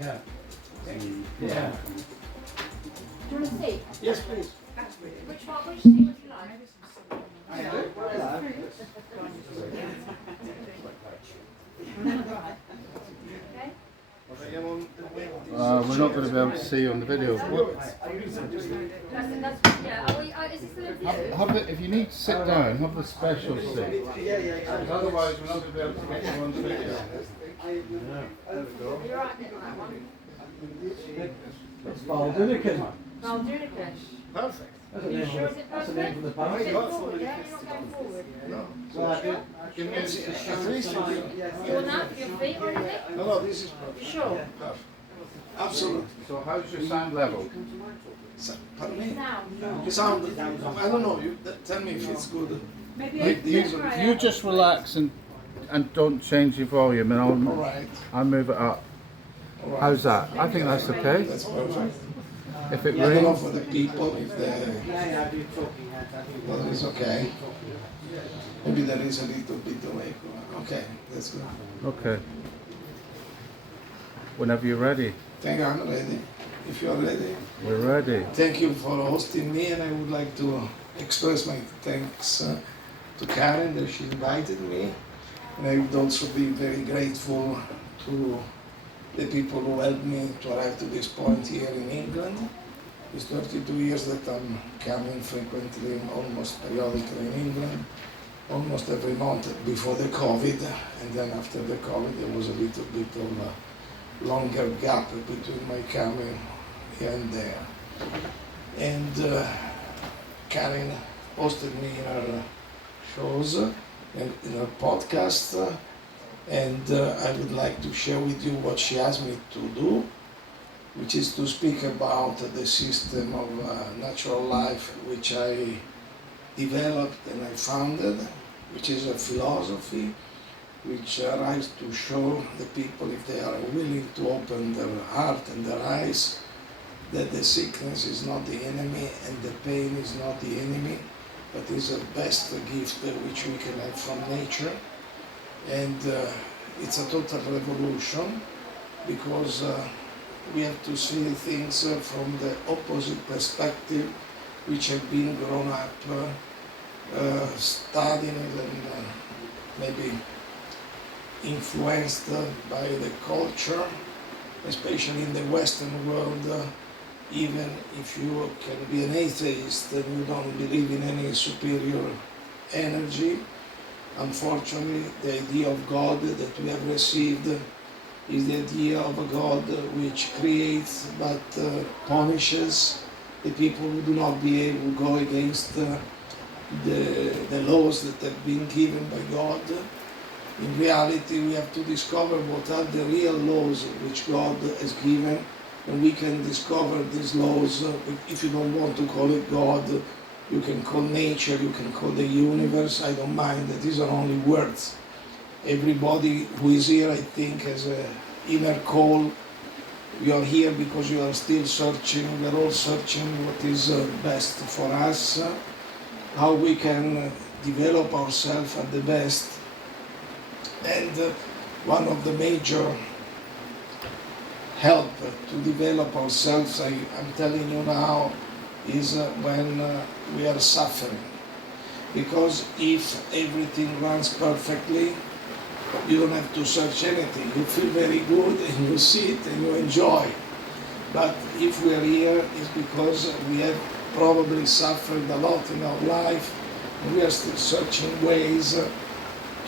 Yeah. Yeah. Do you want to see? Yes, please. Which seat would you like? I do. Okay. We're not going to be able to see you on the video. Yeah. Is this still in view? If you need to sit down, have the special seat. Yeah. Otherwise, we're not going to be able to get you on video. You're right getting that one. It's Baldunicin. Valdunicus. Perfect. That's a Are you name sure from is it that's a perfect? name from the Oh my band. God. Forward, yeah? You're not going forward. No. Well, I do. Give me At least You want that for your feet or anything? No, this is perfect. Sure. Perfect. Absolutely. So how's your sound level? Pardon me? Sound. Sound. I don't know. You tell me if it's good. You just relax and don't change your volume, and All right. I'll move it up. All right. How's that? I think that's okay. That's perfect. If it I don't know rings, for the people if they. I do talking heads. Well, it's okay. Maybe there is a little bit of echo. Okay, that's good. okay. Whenever you're ready, Thank you. I'm ready. If you are ready. we're ready. Thank you for hosting me, and I would like to express my thanks to Karen that she invited me, and I would also be very grateful to the people who helped me to arrive to this point here in England. It's 32 years that I'm coming frequently, almost periodically in England, almost every month before the COVID, and then after the COVID there was a little bit of a longer gap between my coming here and there. And Karen hosted me in her shows and in her podcast, and I would like to share with you what she asked me to do, which is to speak about the system of natural life which I developed and I founded, which is a philosophy which arrives to show the people, if they are willing to open their heart and their eyes, that the sickness is not the enemy and the pain is not the enemy, but is the best gift which we can have from nature. And it's a total revolution, because we have to see things from the opposite perspective, which have been grown up studying and maybe influenced by the culture, especially in the Western world. Even if you can be an atheist and you don't believe in any superior energy, unfortunately the idea of God that we have received is the idea of a God which creates but punishes the people who do not be able to go against the laws that have been given by God. In reality, we have to discover what are the real laws which God has given, and we can discover these laws. If you don't want to call it God, you can call nature, you can call the universe, I don't mind. These are only words. Everybody who is here, I think, has an inner call. You are here because you are still searching. We are all searching what is best for us, how we can develop ourselves at the best. And one of the major help to develop ourselves, I'm telling you now, is when we are suffering. Because if everything runs perfectly, you don't have to search anything. You feel very good and you sit and you enjoy. But if we are here, it's because we have probably suffered a lot in our life, and we are still searching ways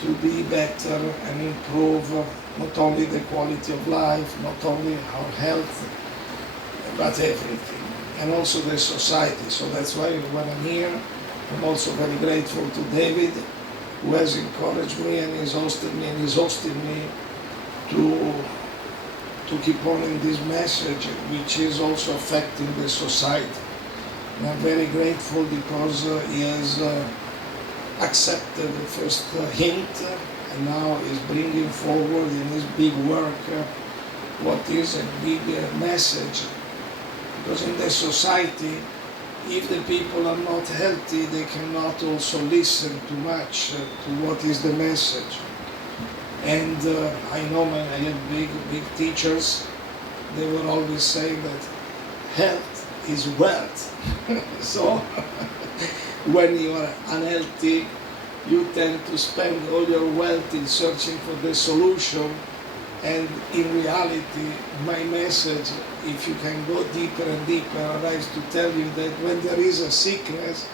to be better and improve not only the quality of life, not only our health, but everything, and also the society. So that's why when I'm here, I'm also very grateful to David, who has encouraged me and is hosting me and is hosting me to keep on in this message, which is also affecting the society. And I'm very grateful because he has accepted the first hint, and now is bringing forward in his big work what is a big message. Because in the society, if the people are not healthy, they cannot also listen too much to what is the message. And I know I have big teachers they were always saying that health is wealth. So when you are unhealthy, you tend to spend all your wealth in searching for the solution. And in reality, my message, if you can go deeper and deeper, is to tell you that when there is a sickness,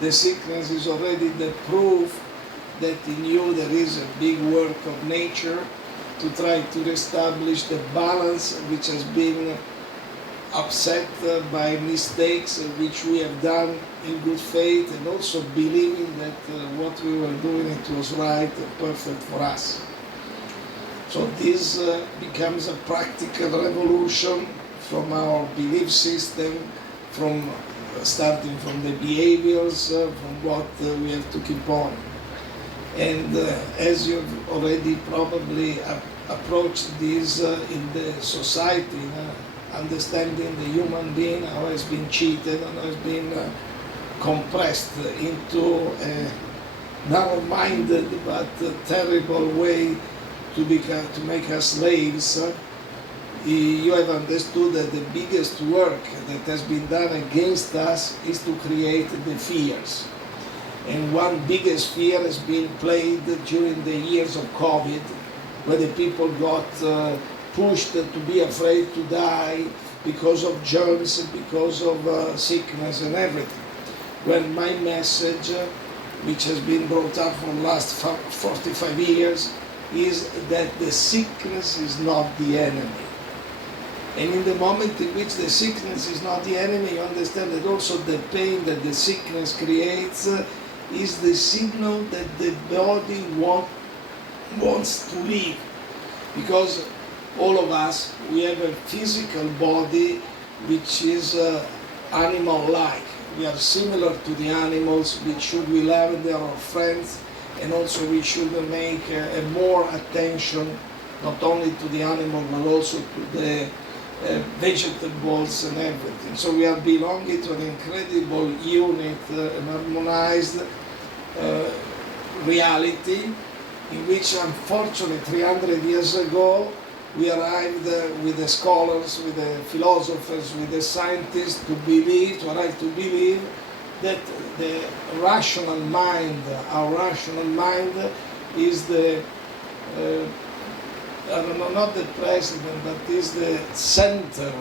the sickness is already the proof that in you there is a big work of nature to try to reestablish the balance which has been upset by mistakes which we have done in good faith, and also believing that what we were doing, it was right and perfect for us. So this becomes a practical revolution from our belief system, from starting from the behaviors, from what we have to keep on. And as you've already probably approached this in the society, understanding the human being, how has been cheated and has been compressed into a narrow-minded but terrible way to make us slaves, you have understood that the biggest work that has been done against us is to create the fears. And one biggest fear has been played during the years of COVID, where the people got pushed to be afraid to die because of germs, because of sickness and everything. When my message, which has been brought up for the last 45 years, is that the sickness is not the enemy. And in the moment in which the sickness is not the enemy, you understand that also the pain that the sickness creates is the signal that the body wants to live. Because all of us, we have a physical body which is animal-like. We are similar to the animals, which should we love, and they are our friends. And also we should make more attention not only to the animal but also to the vegetables and everything. So we are belonging to an incredible unit, an harmonized reality in which unfortunately 300 years ago we arrived with the scholars, with the philosophers, with the scientists to arrive to believe that the rational mind, our rational mind, is the, not the president, but is the center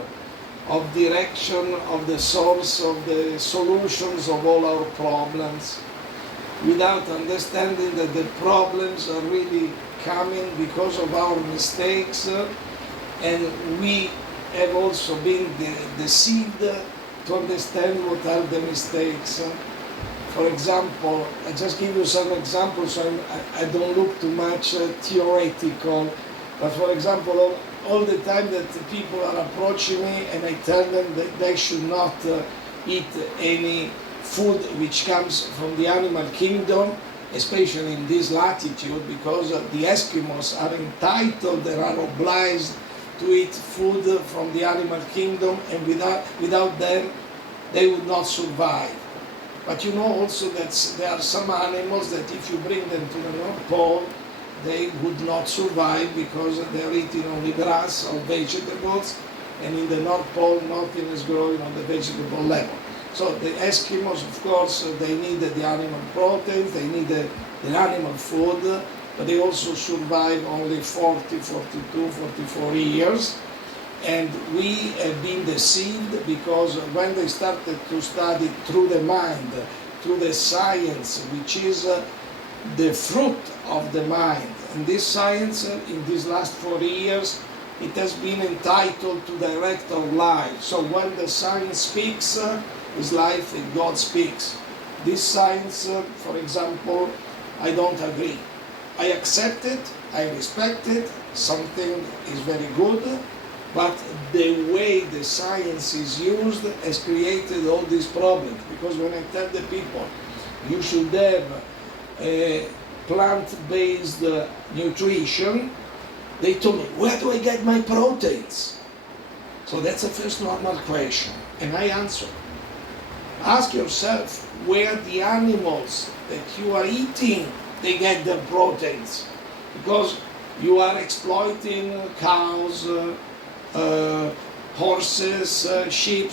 of direction, of the source, of the solutions of all our problems, without understanding that the problems are really coming because of our mistakes, and we have also been deceived to understand what are the mistakes. For example, I just give you some examples so I don't look too much theoretical, but for example, all the time that people are approaching me and I tell them that they should not eat any food which comes from the animal kingdom, especially in this latitude, because the Eskimos are entitled, they are obliged to eat food from the animal kingdom, and without them they would not survive. But you know also that there are some animals that if you bring them to the North Pole, they would not survive because they are eating only grass or vegetables, and in the North Pole nothing is growing on the vegetable level. So the Eskimos, of course, they need the animal proteins, they need the animal food, but they also survive only 40, 42, 44 years. And we have been deceived because when they started to study through the mind, through the science, which is the fruit of the mind, and this science in these last 40 years, it has been entitled to direct our life. So when the science speaks, is life and God speaks. This science, for example, I don't agree. I accept it, I respect it, something is very good, but the way the science is used has created all these problems. Because when I tell the people, you should have a plant-based nutrition, they told me, where do I get my proteins? So that's the first normal question. And I answer, ask yourself where the animals that you are eating, they get their proteins. Because you are exploiting cows, horses, sheep,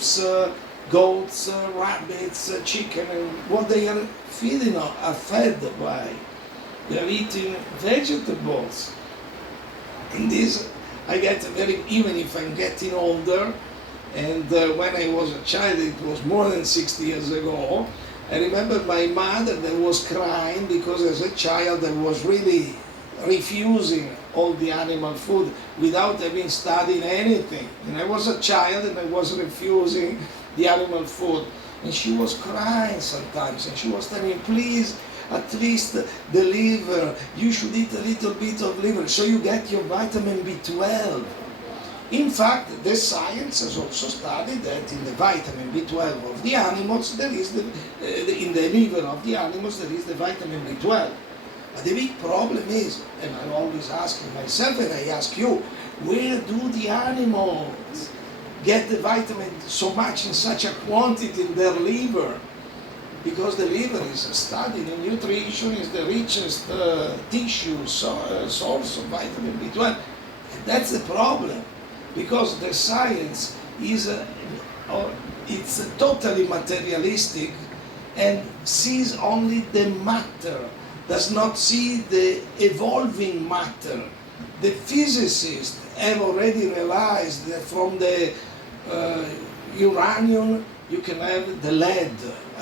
goats, rabbits, chicken, and what they are feeding on, are fed by. They are eating vegetables. And this, I get very, even if I'm getting older, and when I was a child, it was more than 60 years ago, I remember my mother that was crying because as a child I was really refusing all the animal food without having studied anything. And I was a child and I was refusing the animal food. And she was crying sometimes, and she was telling me, please, at least the liver, you should eat a little bit of liver so you get your vitamin B12. In fact, the science has also studied that in the vitamin B12 of the animals, there is in the liver of the animals, there is the vitamin B12. But the big problem is, and I'm always asking myself, and I ask you, where do the animals get the vitamin so much in such a quantity in their liver? Because the liver is studied in nutrition, is the richest tissue source of vitamin B12. And that's the problem, because the science is it's totally materialistic and sees only the matter, does not see the evolving matter. The physicists have already realized that from the uranium you can have the lead,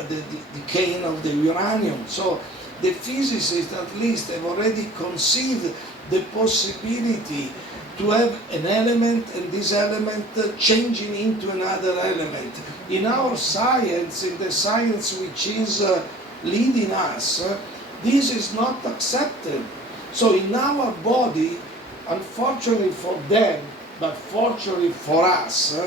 the decay of the uranium. So the physicists at least have already conceived the possibility to have an element and this element changing into another element. In our science, in the science which is leading us, this is not accepted. So in our body, unfortunately for them, but fortunately for us,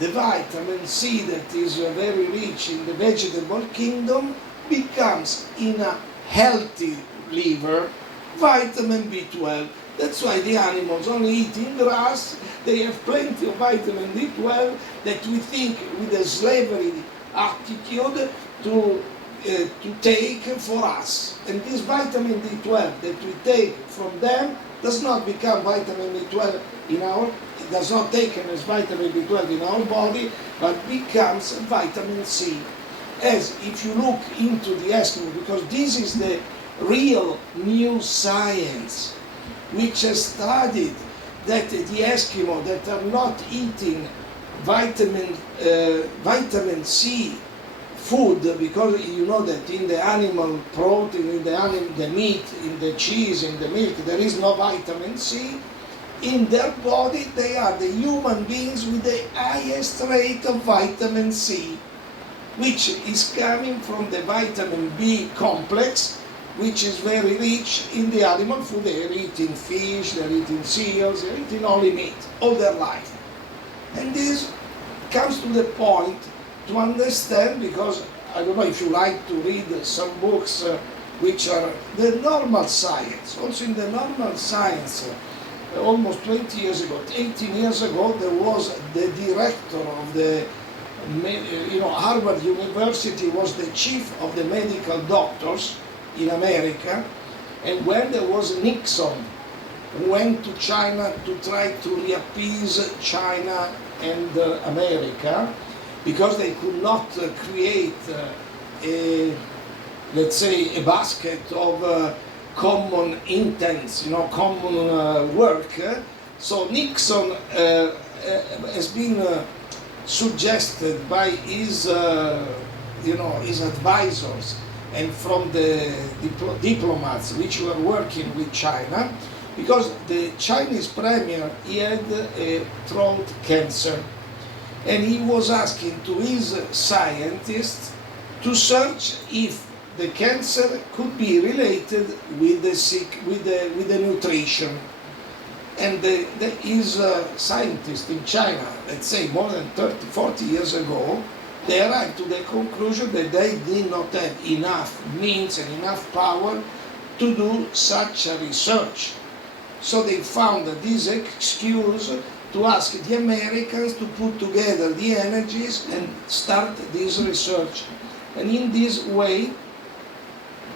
the vitamin C that is very rich in the vegetable kingdom becomes, in a healthy liver, vitamin B12. That's why the animals only eating grass, they have plenty of vitamin B12 that we think with a slavery attitude to take for us. And this vitamin B12 that we take from them does not become vitamin B12 in our, it does not taken as vitamin B12 in our body, but becomes vitamin C. As if you look into the Eskimo, because this is the real new science, which has studied that the Eskimo that are not eating vitamin C food, because you know that in the animal protein, in the meat, in the cheese, in the milk, there is no vitamin C. In their body, they are the human beings with the highest rate of vitamin C, which is coming from the vitamin B complex, which is very rich in the animal food. They are eating fish, they are eating seals, they are eating only meat all their life. And this comes to the point to understand, because I don't know if you like to read some books which are the normal science. Also in the normal science, almost 20 years ago, 18 years ago, there was the director of the Harvard University, was the chief of the medical doctors in America, and when there was Nixon, went to China to try to reappease China and America, because they could not create let's say, a basket of common intents, common work. So Nixon has been suggested by his, his advisors and from the diplomats which were working with China, because the Chinese premier, he had a throat cancer, and he was asking to his scientists to search if the cancer could be related with the nutrition. And his scientists in China, let's say more than 30, 40 years ago, they arrived to the conclusion that they did not have enough means and enough power to do such a research. So they found this excuse to ask the Americans to put together the energies and start this research. And in this way,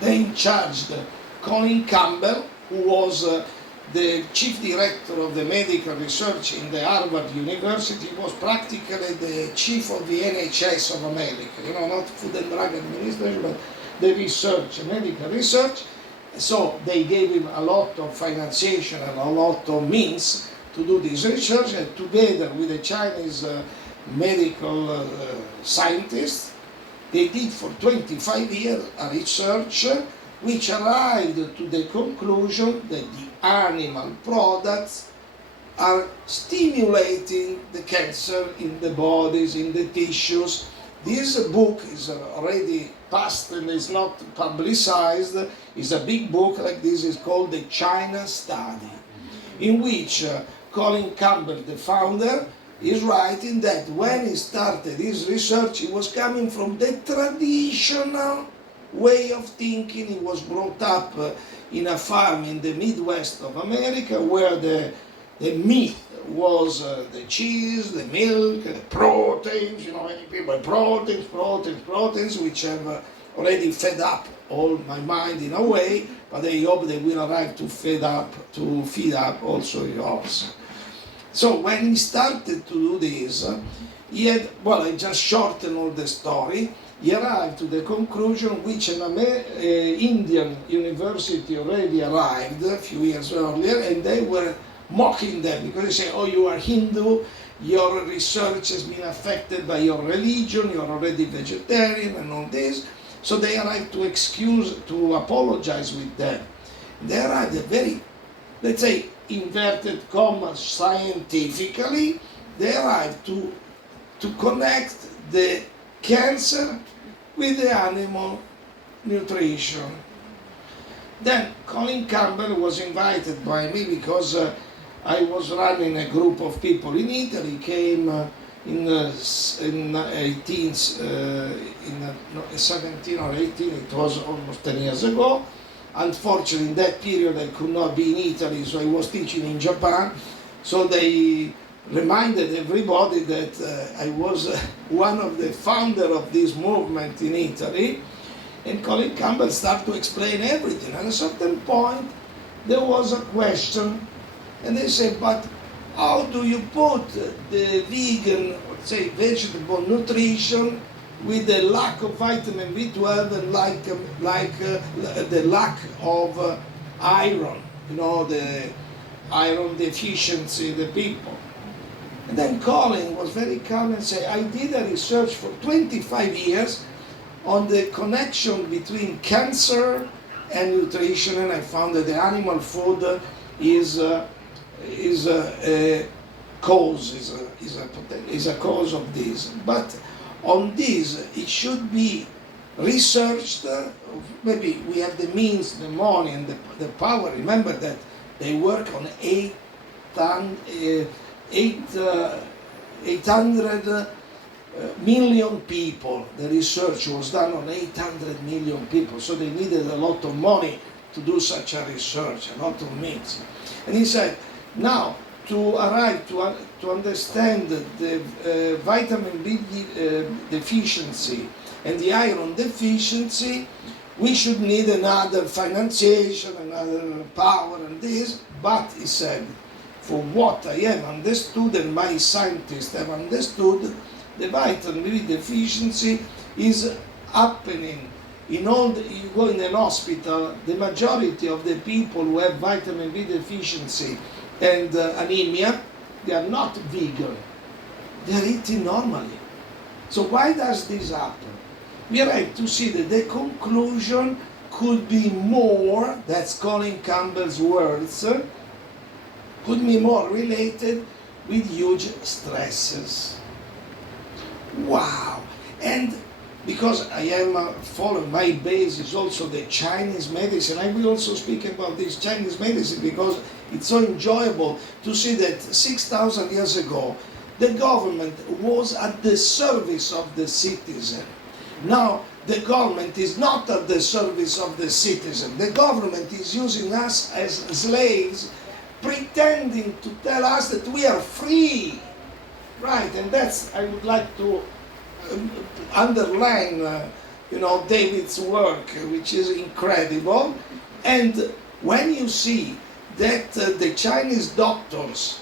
they charged Colin Campbell, who was the chief director of the medical research in the Harvard University, was practically the chief of the NHS of America, not Food and Drug Administration, but the research, medical research. So they gave him a lot of financiation and a lot of means to do this research, and together with the Chinese medical scientists, they did for 25 years a research which arrived to the conclusion that the animal products are stimulating the cancer in the bodies, in the tissues. This book is already passed and is not publicized. It's a big book like this. It's called The China Study, in which Colin Campbell, the founder, is writing that when he started his research, he was coming from the traditional way of thinking. He was brought up in a farm in the Midwest of America, where the myth was the cheese, the milk, the proteins. Many people, proteins, which have already fed up all my mind in a way, but I hope they will arrive to feed up also yours. So when he started to do this, I just shorten all the story. He arrived to the conclusion which an Indian university already arrived a few years earlier, and they were mocking them because they say, "Oh, you are Hindu, your research has been affected by your religion, you're already vegetarian and all this." So they arrived to apologize with them. They arrived at very, let's say, inverted commas, scientifically, they arrived to connect the cancer with the animal nutrition. Then Colin Campbell was invited by me because I was running a group of people in Italy. Came in 17 or 18, it was almost 10 years ago. Unfortunately, in that period I could not be in Italy, so I was teaching in Japan. So they reminded everybody that I was one of the founders of this movement in Italy. And Colin Campbell started to explain everything. At a certain point, there was a question, and they said, "But how do you put the vegan, let's say, vegetable nutrition with the lack of vitamin B12 and the lack of iron, the iron deficiency in the people?" And then Colin was very calm and said, "I did a research for 25 years on the connection between cancer and nutrition, and I found that the animal food is a cause of this. But on this, it should be researched. Maybe we have the means, the money, and the power. Remember that they work on 800 million people. The research was done on 800 million people, so they needed a lot of money to do such a research, a lot of means. And he said, now, to arrive to understand the vitamin B deficiency and the iron deficiency, we should need another financiation, another power and this. But he said, for what I have understood and my scientists have understood, the vitamin B deficiency is happening in all you go in an hospital, the majority of the people who have vitamin B deficiency and anemia, they are not vegan. They are eating normally. So why does this happen? We have to see that the conclusion could be more, that's Colin Campbell's words, could be more related with huge stresses. Wow! And because I am following, my base is also the Chinese medicine. I will also speak about this Chinese medicine because it's so enjoyable to see that 6,000 years ago, the government was at the service of the citizen. Now, the government is not at the service of the citizen. The government is using us as slaves, pretending to tell us that we are free. Right, and that's, I would like to underline, David's work, which is incredible. And when you see that the Chinese doctors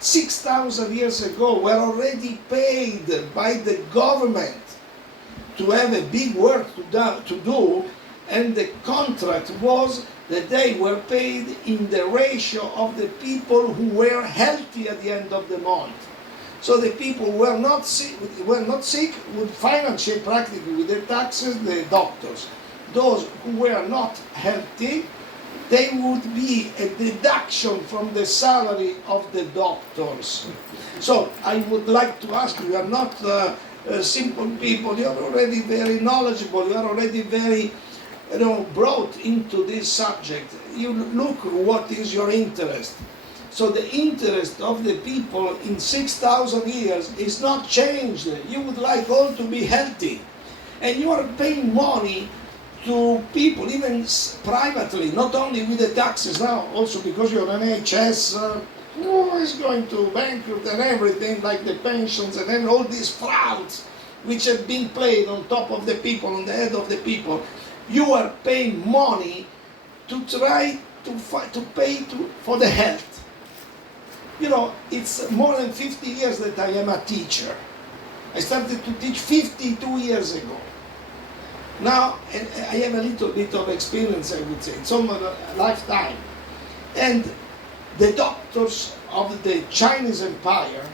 6,000 years ago were already paid by the government to have a big work to do, and the contract was that they were paid in the ratio of the people who were healthy at the end of the month. So the people who were not sick would financially, practically with their taxes, the doctors. Those who were not healthy, they would be a deduction from the salary of the doctors. So I would like to ask you are not simple people, you are already very knowledgeable, you are already very brought into this subject. You look what is your interest. So the interest of the people in 6,000 years is not changed. You would like all to be healthy. And you are paying money to people, even privately, not only with the taxes now, also because your NHS is going to bankrupt and everything, like the pensions and then all these frauds which have been played on top of the people, on the head of the people. You are paying money to try to pay for the health. You know, it's more than 50 years that I am a teacher. I started to teach 52 years ago. Now, and I have a little bit of experience, I would say, it's almost a lifetime. And the doctors of the Chinese Empire,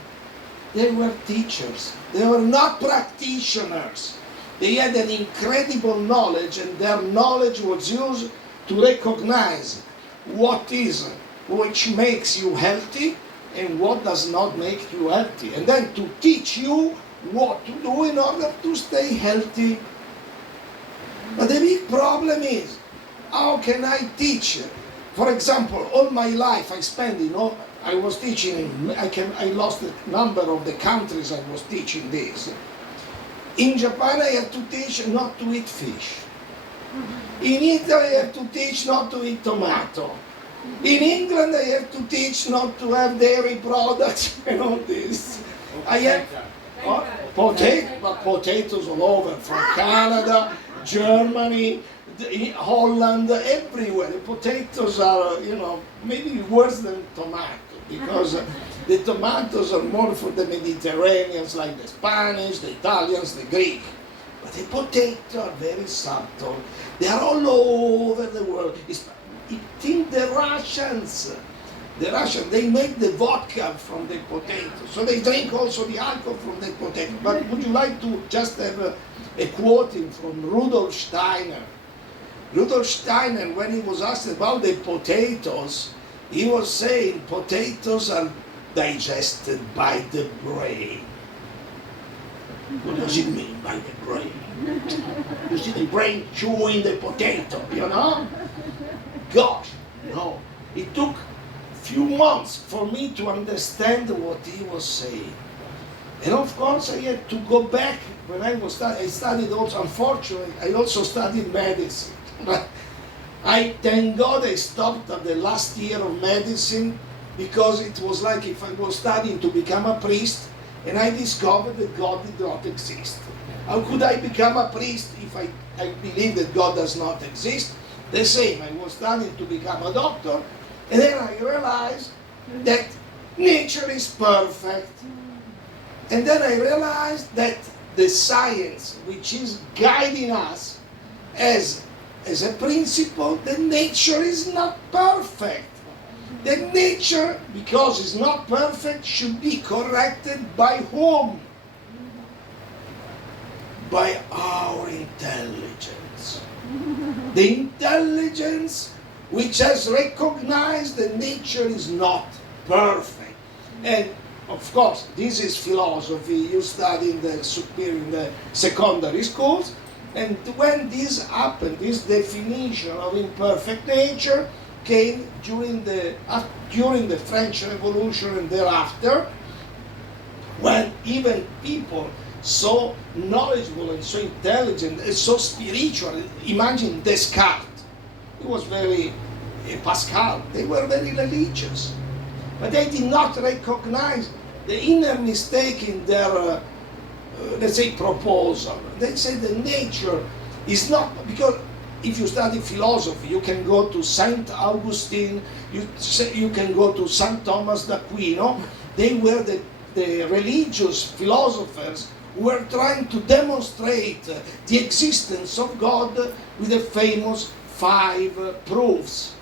they were teachers. They were not practitioners. They had an incredible knowledge, and their knowledge was used to recognize which makes you healthy and what does not make you healthy, and then to teach you what to do in order to stay healthy. But the big problem is, how can I teach? For example, all my life I spent I was teaching I lost the number of the countries I was teaching this. In Japan I have to teach not to eat fish. In Italy I have to teach not to eat tomato. In England I have to teach not to have dairy products and all this. I have potatoes all over, from Canada, Germany, Holland, everywhere. The potatoes are, maybe worse than tomato, because the tomatoes are more for the Mediterraneans, like the Spanish, the Italians, the Greek. But the potatoes are very subtle. They are all over the world. Think the Russians, they make the vodka from the potato. So they drink also the alcohol from the potato. But would you like to just have a quoting from Rudolf Steiner? Rudolf Steiner, when he was asked about the potatoes, he was saying potatoes are digested by the brain. What does it mean by the brain? You see the brain chewing the potato, Gosh, no. It took a few months for me to understand what he was saying. And of course I had to go back when I was I studied also, unfortunately, I also studied medicine. But I thank God I stopped at the last year of medicine, because it was like if I was studying to become a priest and I discovered that God did not exist. How could I become a priest if I believe that God does not exist? The same, I was studying to become a doctor, and then I realized that nature is perfect. And then I realized that the science which is guiding us as a principle, that nature is not perfect. That nature, because it's not perfect, should be corrected by whom? By our intelligence. The intelligence which has recognized that nature is not perfect. And of course, this is philosophy you study in the secondary schools. And when this happened, this definition of imperfect nature came during the French Revolution and thereafter, when even people so knowledgeable and so intelligent and so spiritual, imagine Descartes, he was Pascal, they were very religious, but they did not recognize the inner mistake in their let's say proposal. They say that nature is not, because if you study philosophy, you can go to Saint Augustine, you can go to Saint Thomas d'Aquino. They were the religious philosophers who were trying to demonstrate the existence of God with the famous 5 proofs.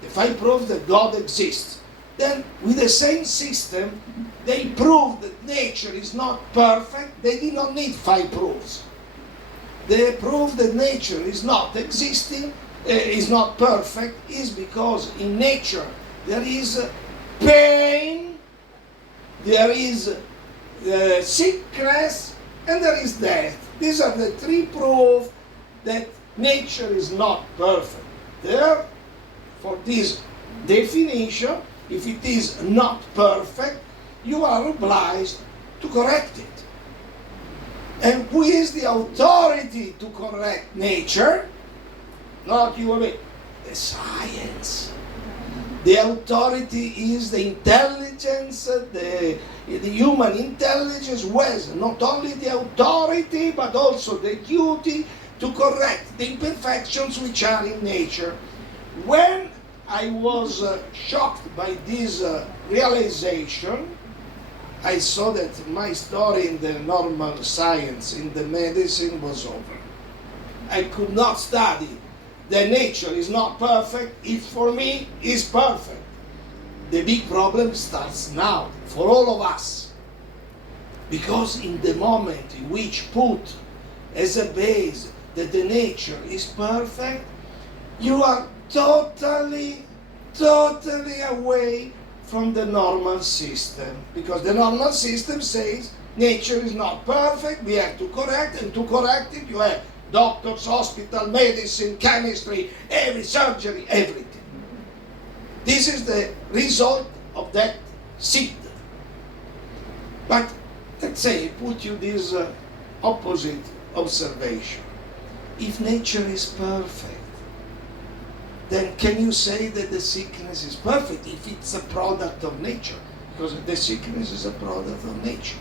The 5 proofs that God exists. Then, with the same system, they proved that nature is not perfect. They did not need 5 proofs. They proved that nature is not existing, is not perfect, is because in nature there is pain, there is sickness, and there is death. These are the 3 proofs that nature is not perfect. There, for this definition, if it is not perfect, you are obliged to correct it. And who is the authority to correct nature? Not you or me. The science. The authority is the intelligence, the human intelligence who has not only the authority but also the duty to correct the imperfections which are in nature. When I was shocked by this realization, I saw that my story in the normal science, in the medicine, was over. I could not study that nature is not perfect if for me is perfect. The big problem starts now for all of us. Because in the moment in which put as a base that the nature is perfect, you are totally away from the normal system, because the normal system says nature is not perfect, we have to correct, and to correct it you have doctors, hospital, medicine, chemistry, every surgery, everything. This is the result of that seed. But let's say, put you this opposite observation. If nature is perfect, then can you say that the sickness is perfect if it's a product of nature? Because the sickness is a product of nature.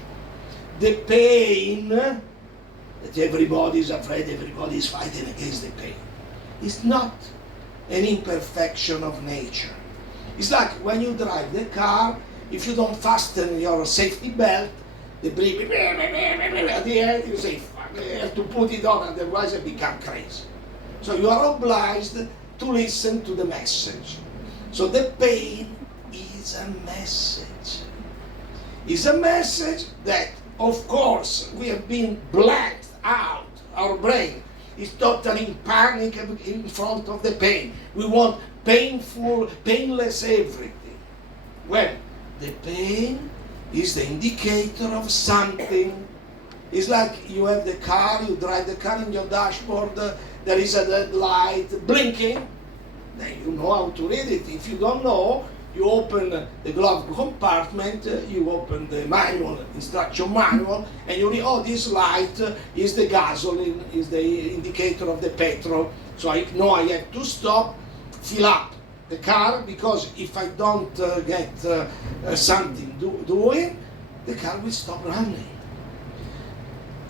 The pain, that everybody is afraid, everybody is fighting against the pain, is not an imperfection of nature. It's like when you drive the car, if you don't fasten your safety belt, the breathing, at the end you say, you have to put it on, otherwise it becomes crazy. So you are obliged to listen to the message. So the pain is a message. It's a message that, of course, we have been blanked out. Our brain is totally in panic in front of the pain. We want painful, painless everything. When the pain is the indicator of something. It's like you have the car, you drive the car in your dashboard, there is a red light blinking, then you know how to read it. If you don't know, you open the glove compartment, you open the manual, instruction manual, and you read, oh, this light is the gasoline, is the indicator of the petrol. So I know I have to stop, fill up the car, because if I don't get something doing, the car will stop running.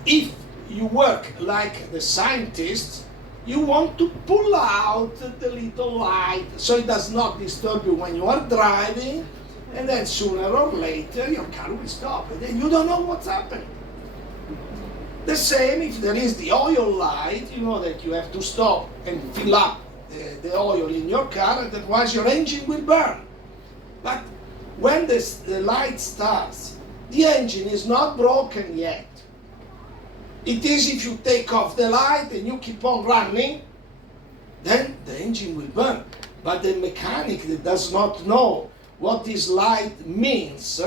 If you work like the scientists, you want to pull out the little light so it does not disturb you when you are driving, and then sooner or later your car will stop, and then you don't know what's happening. The same if there is the oil light, you know that you have to stop and fill up the oil in your car, otherwise your engine will burn. But when the light starts, the engine is not broken yet. It is if you take off the light and you keep on running, then the engine will burn. But the mechanic that does not know what this light means,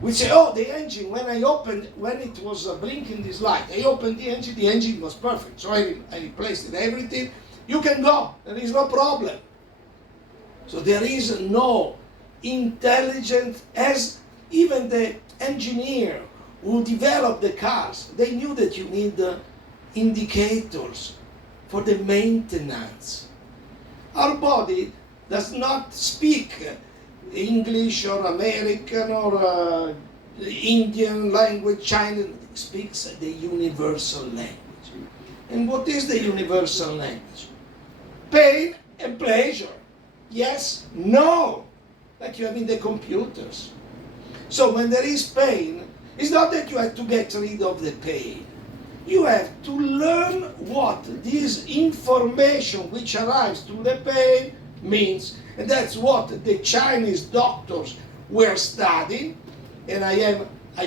will say, oh, the engine, when it was blinking this light, I opened the engine was perfect. So I replaced it, everything. You can go, there is no problem. So there is no intelligence, as even the engineer who developed the cars, they knew that you need indicators for the maintenance. Our body does not speak English or American or Indian language, China, speaks the universal language. And what is the universal language? pain and pleasure. Yes, no, like you have in the computers. So when there is pain, it's not that you have to get rid of the pain. You have to learn what this information which arrives through the pain means. And that's what the Chinese doctors were studying. And I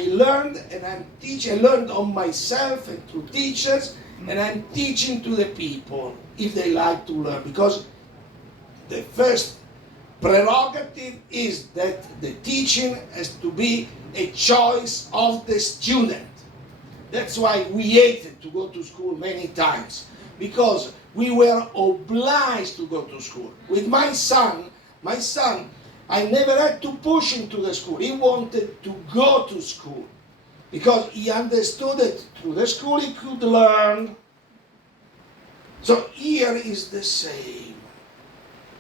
learned and I'm teaching. I learned on myself and through teachers. And I'm teaching to the people if they like to learn. Because the first prerogative is that the teaching has to be a choice of the student. That's why we hated to go to school many times, because we were obliged to go to school. With my son, I never had to push him to the school. He wanted to go to school because he understood that through the school he could learn. So here is the same.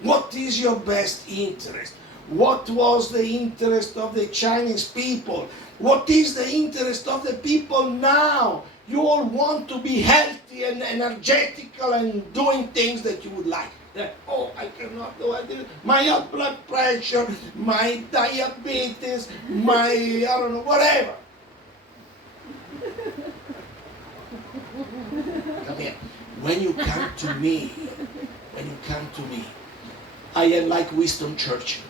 What is your best interest? What was the interest of the Chinese people? What is the interest of the people now? You all want to be healthy and energetical and doing things that you would like. Oh, I cannot do it. My high blood pressure, my diabetes, my, I don't know, whatever. Come here. When you come to me, I am like Winston Churchill.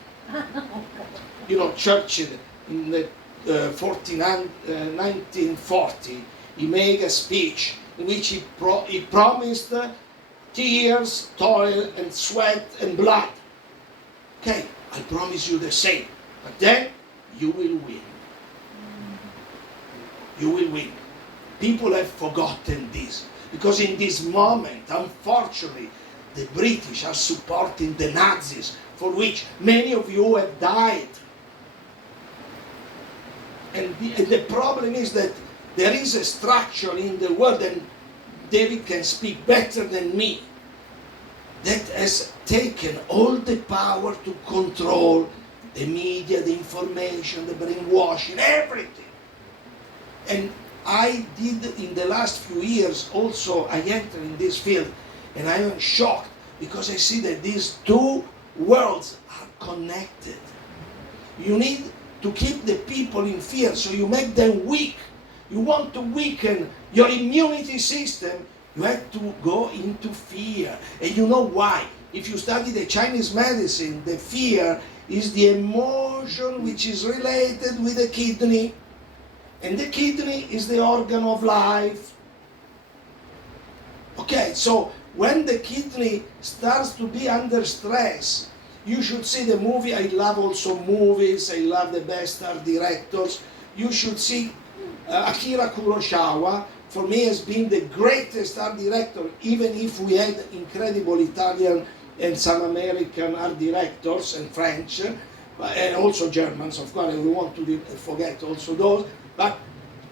You know, Churchill in the 1940, he made a speech in which he promised tears, toil, and sweat, and blood. Okay, I promise you the same. But then, you will win. You will win. People have forgotten this. Because in this moment, unfortunately, the British are supporting the Nazis, for which many of you have died. And the problem is that there is a structure in the world, and David can speak better than me, that has taken all the power to control the media, the information, the brainwashing, everything. And I did in the last few years also, I entered in this field, and I am shocked because I see that these two worlds are connected. You need to keep the people in fear, so you make them weak. You want to weaken your immunity system, you have to go into fear. And you know why? If you study the Chinese medicine, the fear is the emotion which is related with the kidney. And the kidney is the organ of life. Okay, so when the kidney starts to be under stress, you should see the movie. I love also movies. I love the best art directors. You should see Akira Kurosawa. For me, has been the greatest art director, even if we had incredible Italian and some American art directors and French, and also Germans, of course. We want to forget also those. But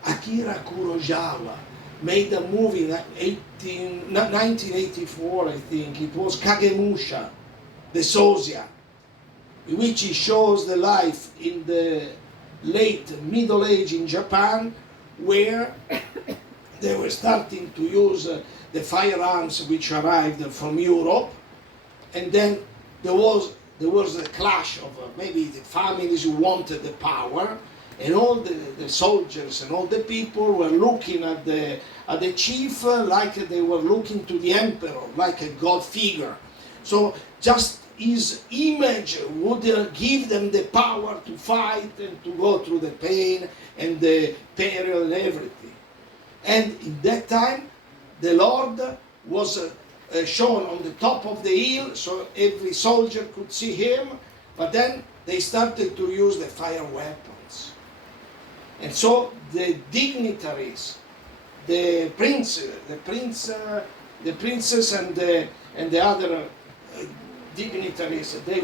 Akira Kurosawa made a movie in 1984, I think. It was Kagemusha, the Sosia, in which he shows the life in the late Middle Age in Japan, where they were starting to use the firearms which arrived from Europe, and then there was a clash of maybe the families who wanted the power, and all the soldiers and all the people were looking at the chief like they were looking to the emperor, like a god figure. So just his image would give them the power to fight and to go through the pain and the peril and everything. And in that time, the Lord was shown on the top of the hill, so every soldier could see him, but then they started to use the fire weapons. And so the dignitaries, the princess and the other dignitaries, they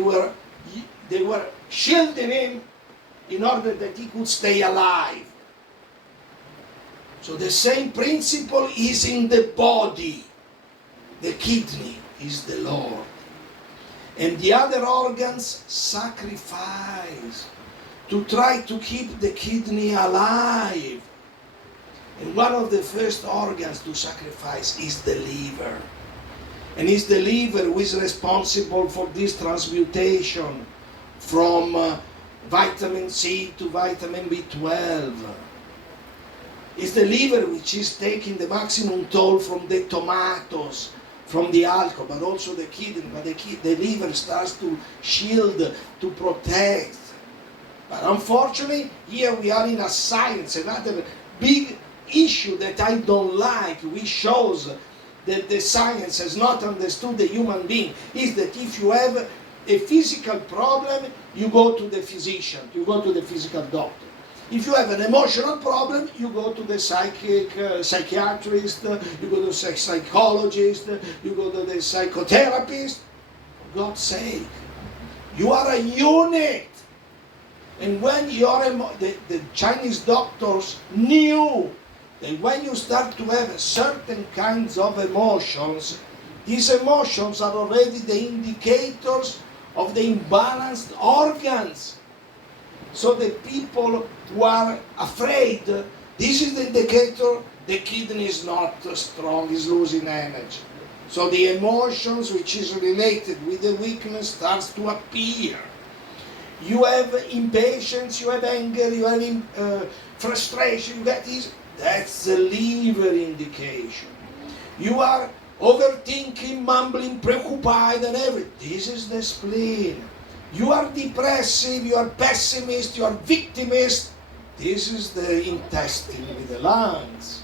were shielding him in order that he could stay alive. So the same principle is in the body. The kidney is the Lord. And the other organs sacrifice to try to keep the kidney alive. And one of the first organs to sacrifice is the liver. And it's the liver who is responsible for this transmutation from vitamin C to vitamin B12. It's the liver which is taking the maximum toll from the tomatoes, from the alcohol, but also the kidney. But the liver starts to shield, to protect. But unfortunately, here we are in a science, another big issue that I don't like, which shows that the science has not understood the human being, is that if you have a physical problem, you go to the physician, you go to the physical doctor. If you have an emotional problem, you go to the psychiatrist, you go to the psychologist, you go to the psychotherapist. For God's sake, you are a unit. And when the Chinese doctors knew that when you start to have certain kinds of emotions, these emotions are already the indicators of the imbalanced organs. So the people who are afraid, this is the indicator the kidney is not strong, is losing energy. So the emotions which is related with the weakness starts to appear. You have impatience, you have anger, you have frustration, that's the liver indication. You are overthinking, mumbling, preoccupied and everything. This is the spleen. You are depressive, you are pessimist, you are victimist. This is the intestine with the lungs.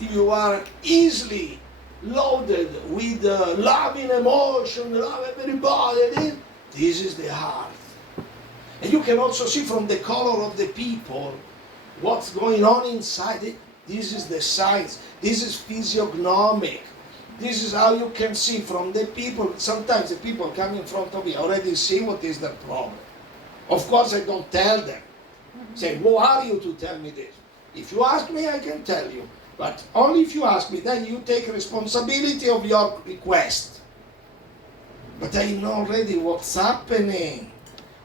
You are easily loaded with loving emotion, love everybody. This is the heart. And you can also see from the color of the people what's going on inside it. This is the science. This is physiognomic. This is how you can see from the people. Sometimes the people come in front of me already see what is the problem. Of course, I don't tell them. Say, who are you to tell me this? If you ask me, I can tell you. But only if you ask me, then you take responsibility of your request. But I know already what's happening.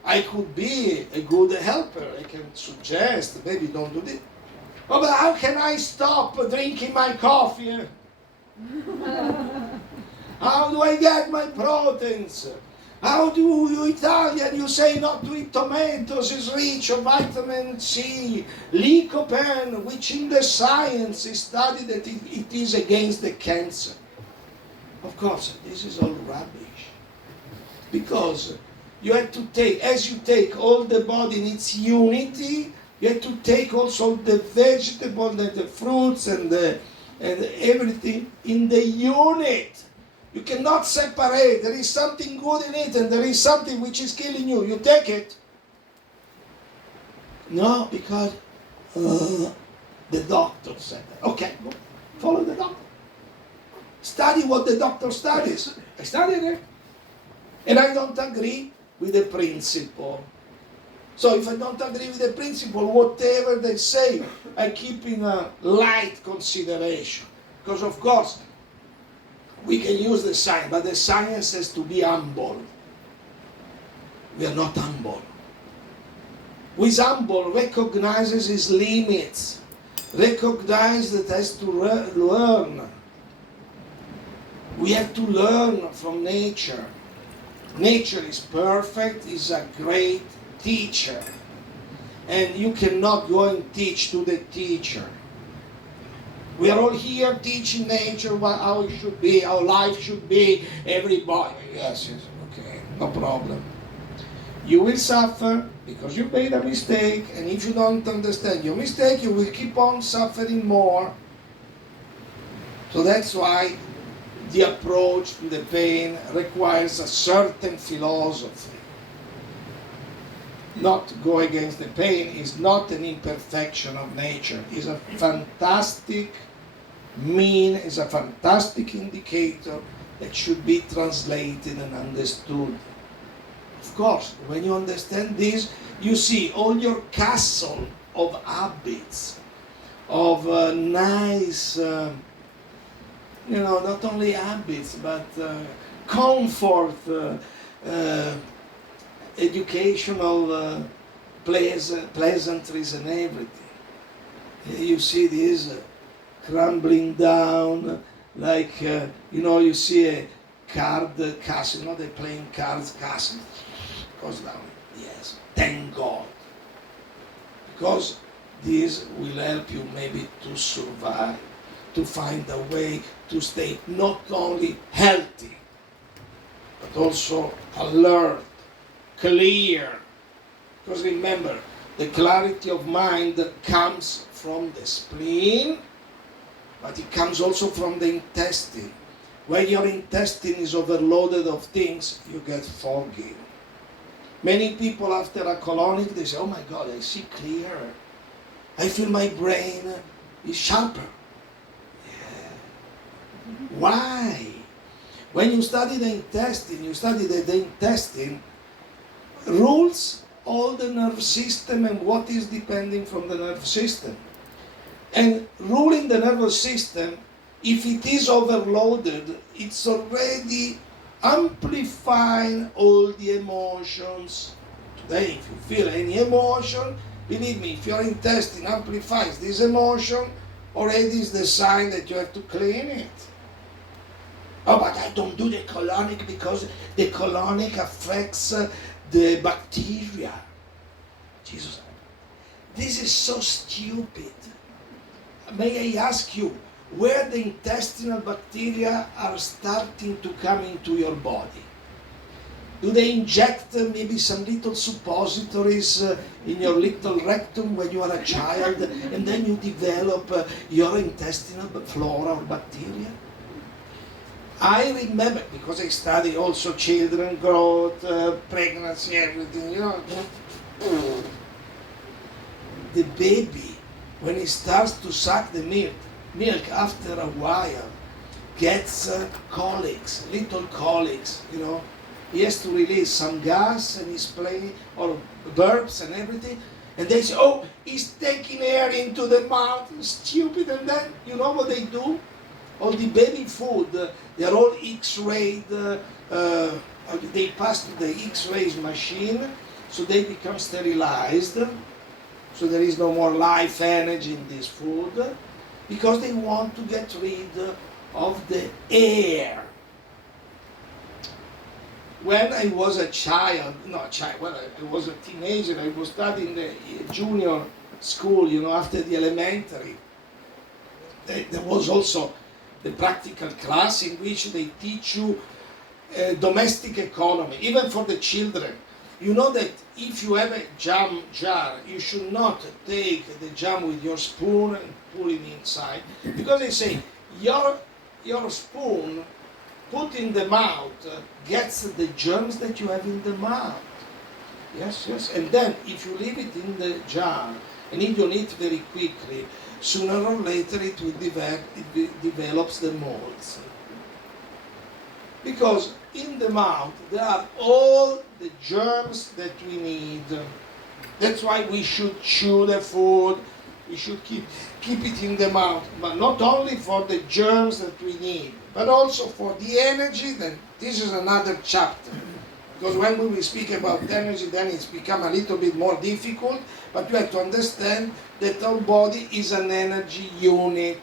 I could be a good helper. I can suggest, maybe don't do this. Oh, but how can I stop drinking my coffee? How do I get my proteins? How do you Italian, you say not to eat tomatoes, is rich of vitamin C, lycopene, which in the science is studied that it is against the cancer. Of course, this is all rubbish. Because you have to take, as you take all the body in its unity, you have to take also the vegetable, the fruits and everything in the unit. You cannot separate. There is something good in it and there is something which is killing you. You take it. No, because the doctor said that. Okay, go. Follow the doctor. Study what the doctor studies. I studied it. And I don't agree with the principle. So if I don't agree with the principle, whatever they say, I keep in a light consideration. Because of course, we can use the science, but the science has to be humble. We are not humble. Who is humble recognizes his limits, recognizes that has to learn. We have to learn from nature. Nature is perfect, is a great teacher. And you cannot go and teach to the teacher. We are all here teaching nature how it should be, how life should be, everybody. Yes, okay, no problem. You will suffer because you made a mistake, and if you don't understand your mistake, you will keep on suffering more. So that's why the approach to the pain requires a certain philosophy. Not to go against the pain is not an imperfection of nature. It's a fantastic mean, is a fantastic indicator that should be translated and understood. Of course, when you understand this, you see all your castle of habits, of nice, not only habits, but comfort, educational pleasantries and everything. You see this crumbling down Like, you see a card casino, they're playing cards casino. Goes down. Yes, thank God. Because this will help you maybe to survive, to find a way to stay not only healthy, but also alert, clear. Because remember, the clarity of mind comes from the spleen, but it comes also from the intestine. When your intestine is overloaded of things, you get foggy. Many people after a colonic, they say, oh my God, I see clearer. I feel my brain is sharper. Yeah. Why? When you study the intestine, you study that the intestine rules all the nerve system and what is depending from the nerve system. And ruling the nervous system, if it is overloaded, it's already amplifying all the emotions. Today, if you feel any emotion, believe me, if your intestine amplifies this emotion, already is the sign that you have to clean it. Oh, but I don't do the colonic because the colonic affects the bacteria. Jesus, this is so stupid. May I ask you, where the intestinal bacteria are starting to come into your body? Do they inject maybe some little suppositories in your little rectum when you are a child, and then you develop your intestinal flora or bacteria? I remember, because I study also children growth, pregnancy, everything, the baby, when he starts to suck the milk after a while gets colics, little colics, He has to release some gas and he's playing, or burps and everything. And they say, oh, he's taking air into the mouth, stupid. And then, you know what they do? All the baby food, they are all X-rayed, they pass to the X-rays machine, so they become sterilized. So there is no more life energy in this food, because they want to get rid of the air. When I was a child, I was a teenager, I was studying the junior school, after the elementary. There was also the practical class in which they teach you domestic economy, even for the children. You know that if you have a jam jar, you should not take the jam with your spoon and put it inside, because they say your spoon put in the mouth gets the germs that you have in the mouth. Yes. And then if you leave it in the jar and you don't eat very quickly, sooner or later it develops the molds. Because in the mouth there are all the germs that we need. That's why we should chew the food, we should keep it in the mouth, but not only for the germs that we need, but also for the energy. Then this is another chapter. Because when we will speak about energy, then it's become a little bit more difficult, but you have to understand that our body is an energy unit.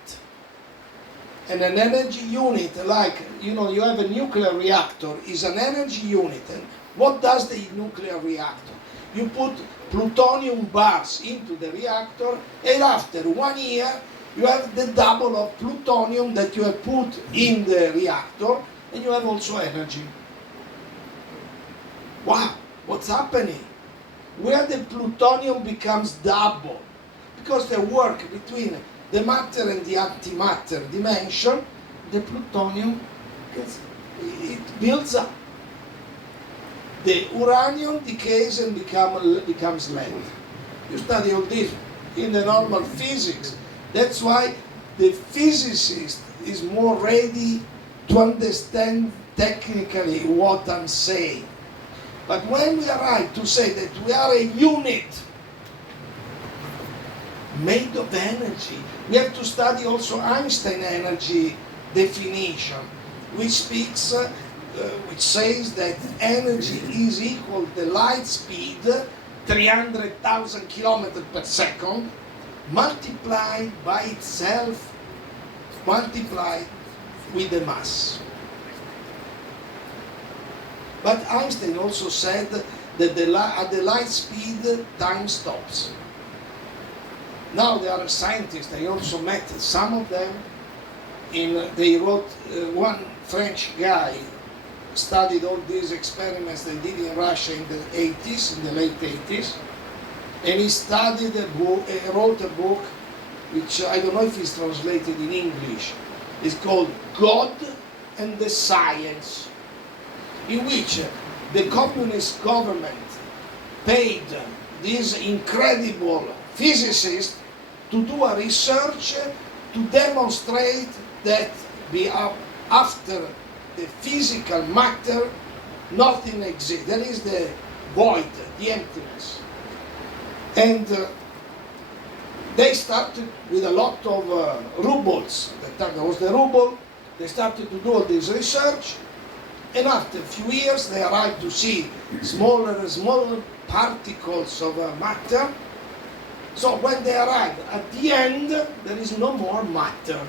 And an energy unit, like, you have a nuclear reactor, is an energy unit. And what does the nuclear reactor? You put plutonium bars into the reactor, and after 1 year, you have the double of plutonium that you have put in the reactor, and you have also energy. Wow, what's happening? Where the plutonium becomes double, because the work between the matter and the antimatter dimension, the plutonium it builds up. The uranium decays and becomes lead. You study all this in the normal physics. That's why the physicist is more ready to understand technically what I'm saying. But when we arrive to say that we are a unit made of energy, we have to study also Einstein energy definition, which says that energy is equal to light speed, 300,000 kilometers per second, multiplied by itself, multiplied with the mass. But Einstein also said that at the light speed, time stops. Now there are scientists, I also met some of them, they wrote, one French guy studied all these experiments they did in Russia in the 80s, in the late 80s, and he studied a book, he wrote a book, which I don't know if it's translated in English. It's called God and the Science, in which the communist government paid these incredible physicists to do a research to demonstrate that after the physical matter, nothing exists. There is the void, the emptiness. And they started with a lot of rubles. At the time there was the ruble. They started to do all this research. And after a few years, they arrived to see smaller and smaller particles of matter. So when they arrived at the end, there is no more matter.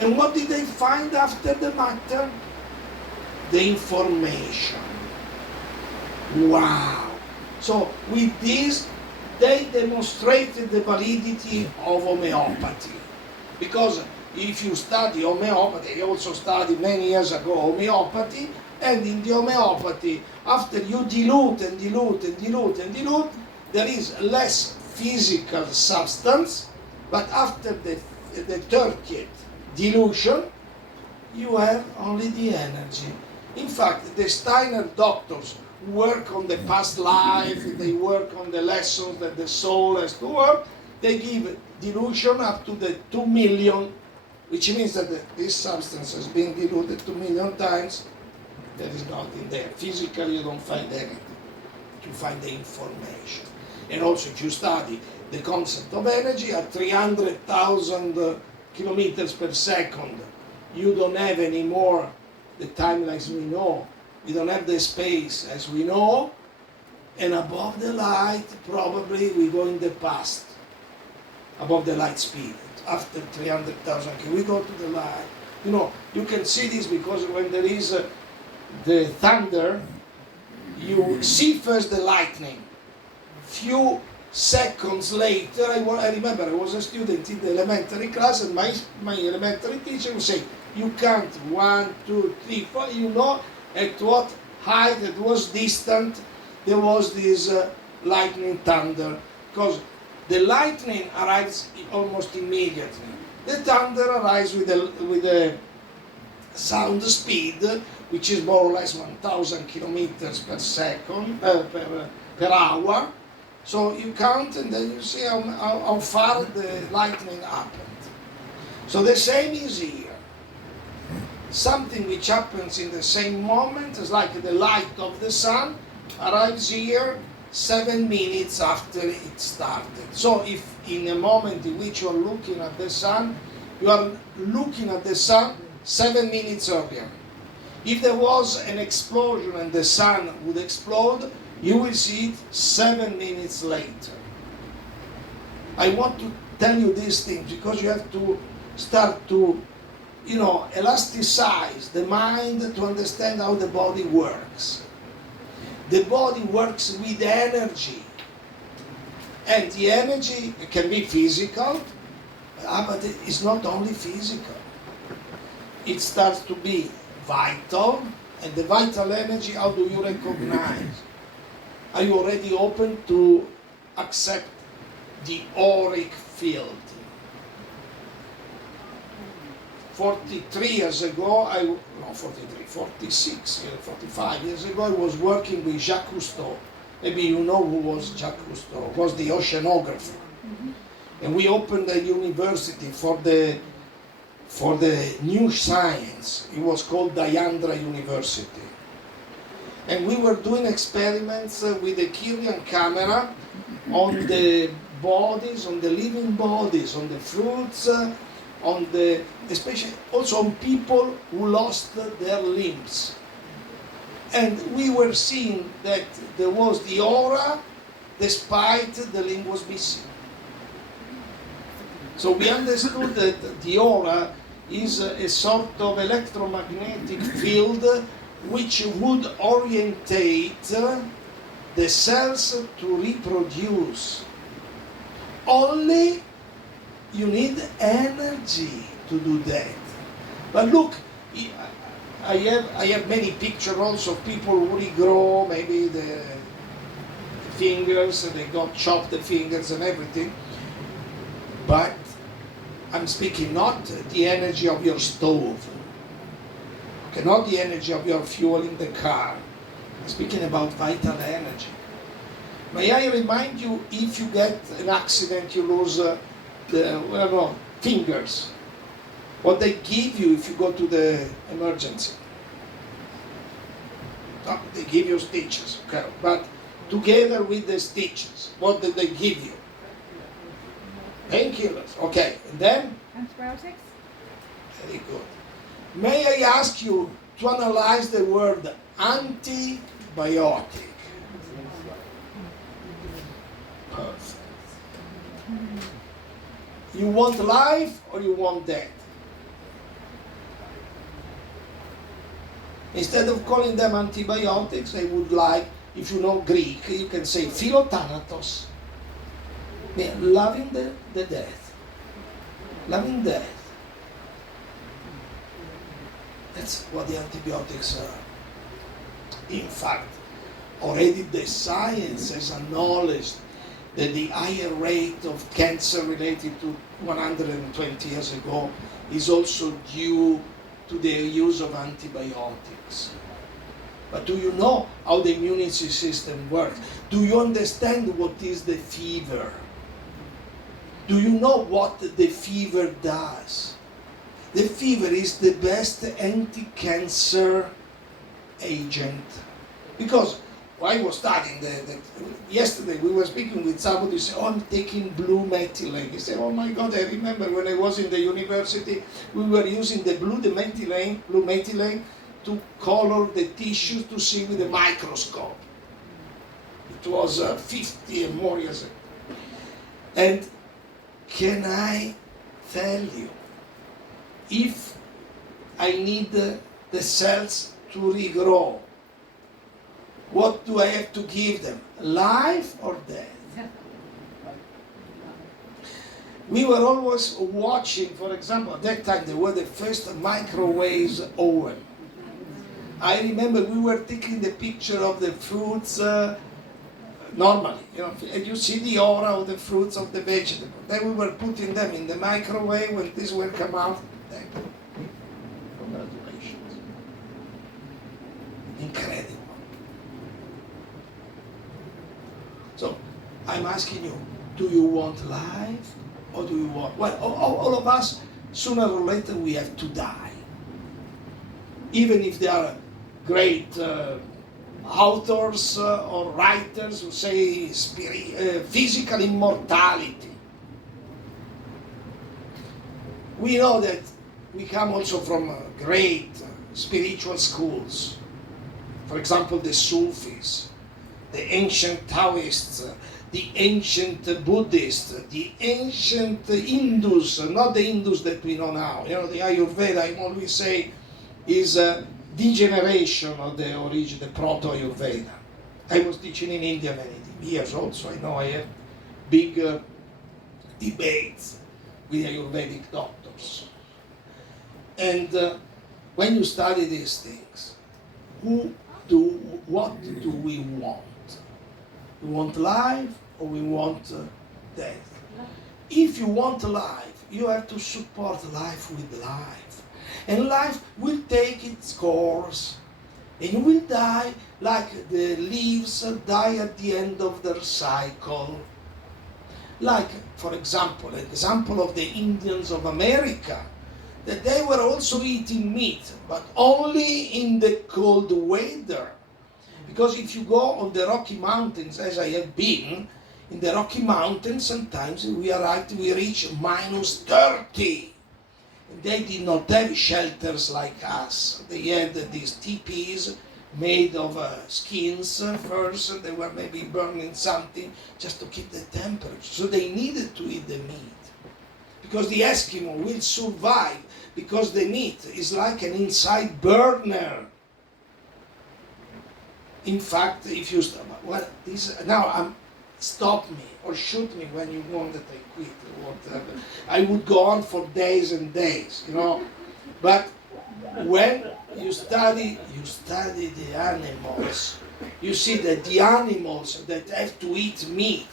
And what did they find after the matter? The information. Wow! So with this, they demonstrated the validity of homeopathy. Because if you study homeopathy, I also studied many years ago homeopathy, and in the homeopathy, after you dilute and dilute and dilute and dilute, there is less physical substance, but after the 30th dilution, you have only the energy. In fact, the Steiner doctors work on the past life, they work on the lessons that the soul has to work, they give dilution up to the 2 million, which means that this substance has been diluted 2 million times. There is nothing there. Physically, you don't find anything. You find the information. And also, if you study the concept of energy at 300,000 kilometers per second, you don't have anymore the time as we know. We don't have the space as we know. And above the light, probably we go in the past. Above the light speed. After 300,000, we go to the light. You know, you can see this because when there is the thunder, you see first the lightning. Few seconds later, I remember I was a student in the elementary class, and my elementary teacher would say, you count 1, 2, 3, 4, you know at what height, it was distant, there was this lightning thunder. Because the lightning arrives almost immediately. The thunder arrives with a sound speed, which is more or less 1,000 kilometers per second, per hour. So you count and then you see how far the lightning happened. So the same is here. Something which happens in the same moment, is like the light of the sun, arrives here 7 minutes after it started. So if in a moment in which you are looking at the sun, you are looking at the sun 7 minutes earlier. If there was an explosion and the sun would explode, you will see it 7 minutes later. I want to tell you these things because you have to start to, elasticize the mind to understand how the body works. The body works with energy. And the energy can be physical, but it's not only physical. It starts to be vital, and the vital energy, how do you recognize? Are you already open to accept the auric field? 45 years ago, I was working with Jacques Cousteau. Maybe you know who was Jacques Cousteau. He was the oceanographer. Mm-hmm. And we opened a university for the new science. It was called Diandra University. And we were doing experiments with the Kirlian camera on the bodies, on the living bodies, on the fruits, especially also on people who lost their limbs. And we were seeing that there was the aura despite the limb was missing. So we understood that the aura is a sort of electromagnetic field which would orientate the cells to reproduce. Only you need energy to do that. But look, I have many pictures also of people who regrow maybe the fingers, and they got chopped the fingers and everything. But I'm speaking not the energy of your stove, okay, not the energy of your fuel in the car. I'm speaking about vital energy. May I remind you, if you get an accident, you lose fingers, what they give you if you go to the emergency. No, they give you stitches, okay, but together with the stitches, what did they give you? Painkillers, okay, and then? Antibiotics? Very good. May I ask you to analyze the word antibiotic? Perfect. You want life or you want death? Instead of calling them antibiotics, I would like, if you know Greek, you can say philothanatos. Loving the death. Loving death. That's what the antibiotics are. In fact, already the science has acknowledged that the higher rate of cancer related to 120 years ago is also due to the use of antibiotics. But do you know how the immune system works? Do you understand what is the fever? Do you know what the fever does? The fever is the best anti-cancer agent. Because I was studying yesterday, we were speaking with somebody who said, oh, I'm taking blue methylene. He said, oh my God, I remember when I was in the university, we were using the blue methylene to color the tissues to see with a microscope. It was 50 and more years ago. And can I tell you, if I need the cells to regrow, what do I have to give them? Life or death? We were always watching, for example, at that time there were the first microwaves oven. I remember we were taking the picture of the fruits normally, and you see the aura of the fruits of the vegetable. Then we were putting them in the microwave when this will come out. Thank you. Congratulations. Incredible. So, I'm asking you, do you want life or do you want... Well, all of us, sooner or later, we have to die. Even if they are great authors or writers who say physical immortality. We know that we come also from great spiritual schools. For example, the Sufis, the ancient Taoists, the ancient Buddhists, the ancient Hindus, not the Hindus that we know now. The Ayurveda, I always say, is a degeneration of the origin, the proto-Ayurveda. I was teaching in India many years also. I know I had big debates with Ayurvedic doctors. And when you study these things, what do we want? We want life or we want death? If you want life, you have to support life with life. And life will take its course. And you will die like the leaves die at the end of their cycle. Like, for example, an example of the Indians of America, that they were also eating meat, but only in the cold weather. Because if you go on the Rocky Mountains, as I have been, in the Rocky Mountains, sometimes we reach minus 30. They did not have shelters like us. They had these teepees made of skins first, and they were maybe burning something just to keep the temperature. So they needed to eat the meat. because the Eskimo will survive, because the meat is like an inside burner. In fact, if you stop me or shoot me when you want that I quit or whatever. I would go on for days and days, you know. But when you study the animals, you see that the animals that have to eat meat,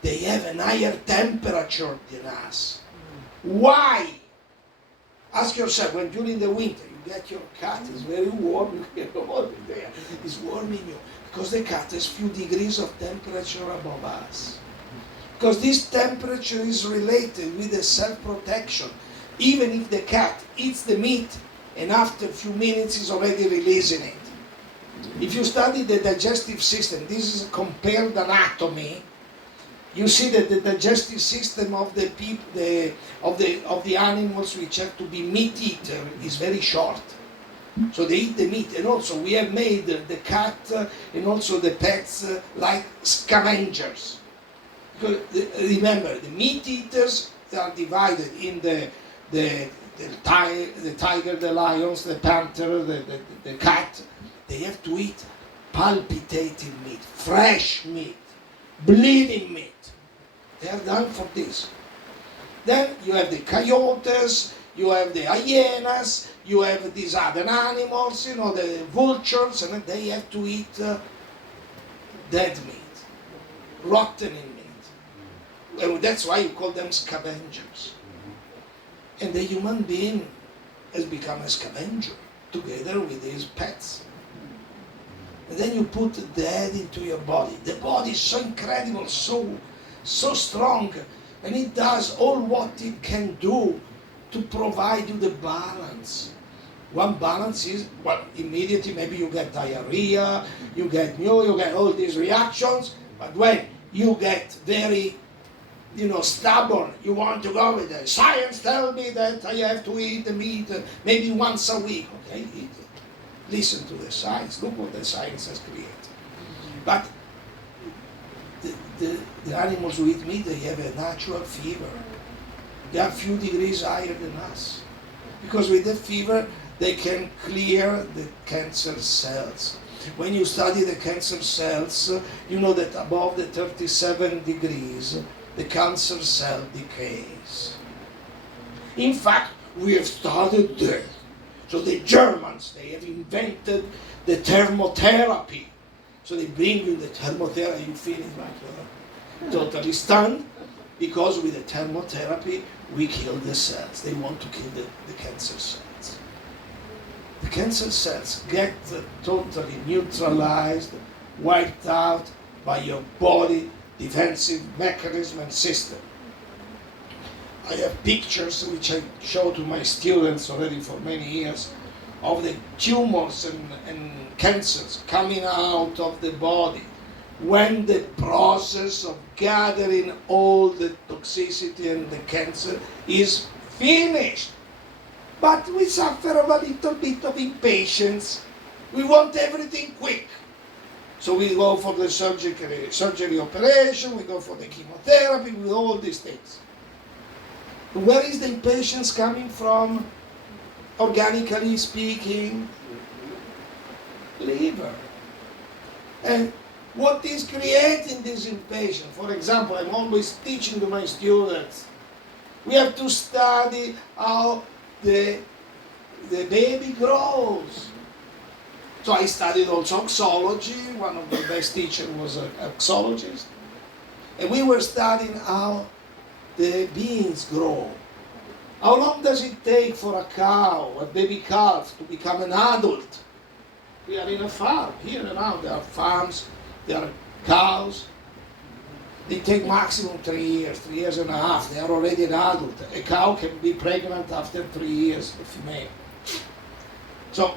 they have a higher temperature than us. Why? Ask yourself, when during the winter you get your cat, it's very warm, you get warm there, it's warming you. Because the cat has few degrees of temperature above us. Because this temperature is related with the self-protection. Even if the cat eats the meat, and after a few minutes is already releasing it. If you study the digestive system, this is a compared anatomy, you see that the digestive system of the animals which have to be meat eater is very short. So they eat the meat, and also we have made the cat and also the pets like scavengers. Because remember, the meat eaters, they are divided in the tiger, the lions, the panther, the cat. They have to eat palpitating meat, fresh meat, bleeding meat. They are done for this. Then you have the coyotes, you have the hyenas, you have these other animals, you know, the vultures, and they have to eat dead meat, rotten meat. And that's why you call them scavengers. And the human being has become a scavenger together with his pets. And then you put that into your body. The body is so incredible, so strong, and it does all what it can do to provide you the balance. One balance is, well, immediately maybe you get diarrhea, you get all these reactions, but when you get very, stubborn, you want to go with it. Science tells me that I have to eat the meat maybe once a week. Okay, eat it. Listen to the science. Look what the science has created. But the animals who eat meat, they have a natural fever. They are a few degrees higher than us. Because with the fever, they can clear the cancer cells. When you study the cancer cells, you know that above the 37 degrees, the cancer cell decays. In fact, we have studied that. So the Germans, they have invented the thermotherapy. So they bring you the thermotherapy, you feel it like totally stunned, because with the thermotherapy, we kill the cells. They want to kill the cancer cells. The cancer cells get totally neutralized, wiped out by your body defensive mechanism and system. I have pictures which I show to my students already for many years of the tumors and cancers coming out of the body when the process of gathering all the toxicity and the cancer is finished. But we suffer a little bit of impatience. We want everything quick. So we go for the surgery operation, we go for the chemotherapy, with all these things. Where is the impatience coming from? Organically speaking, liver. And what is creating this impatience? For example, I'm always teaching to my students, we have to study how the baby grows. So I studied also oxology. One of the best teachers was an oxologist. And we were studying how the beans grow. How long does it take for a cow, a baby calf, to become an adult? We are in a farm. Here and now there are farms, there are cows. They take maximum 3 years, 3 years and a half. They are already an adult. A cow can be pregnant after 3 years, a female. So,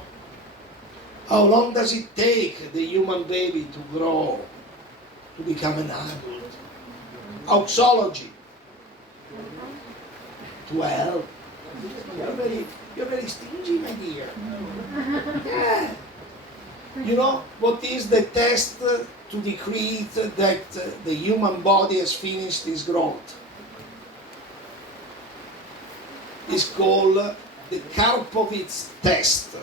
how long does it take the human baby to grow, to become an adult? Oxology. 12. You're very stingy, my dear. Yeah. You know what is the test to decree that the human body has finished its growth? is called the Karpovitz test.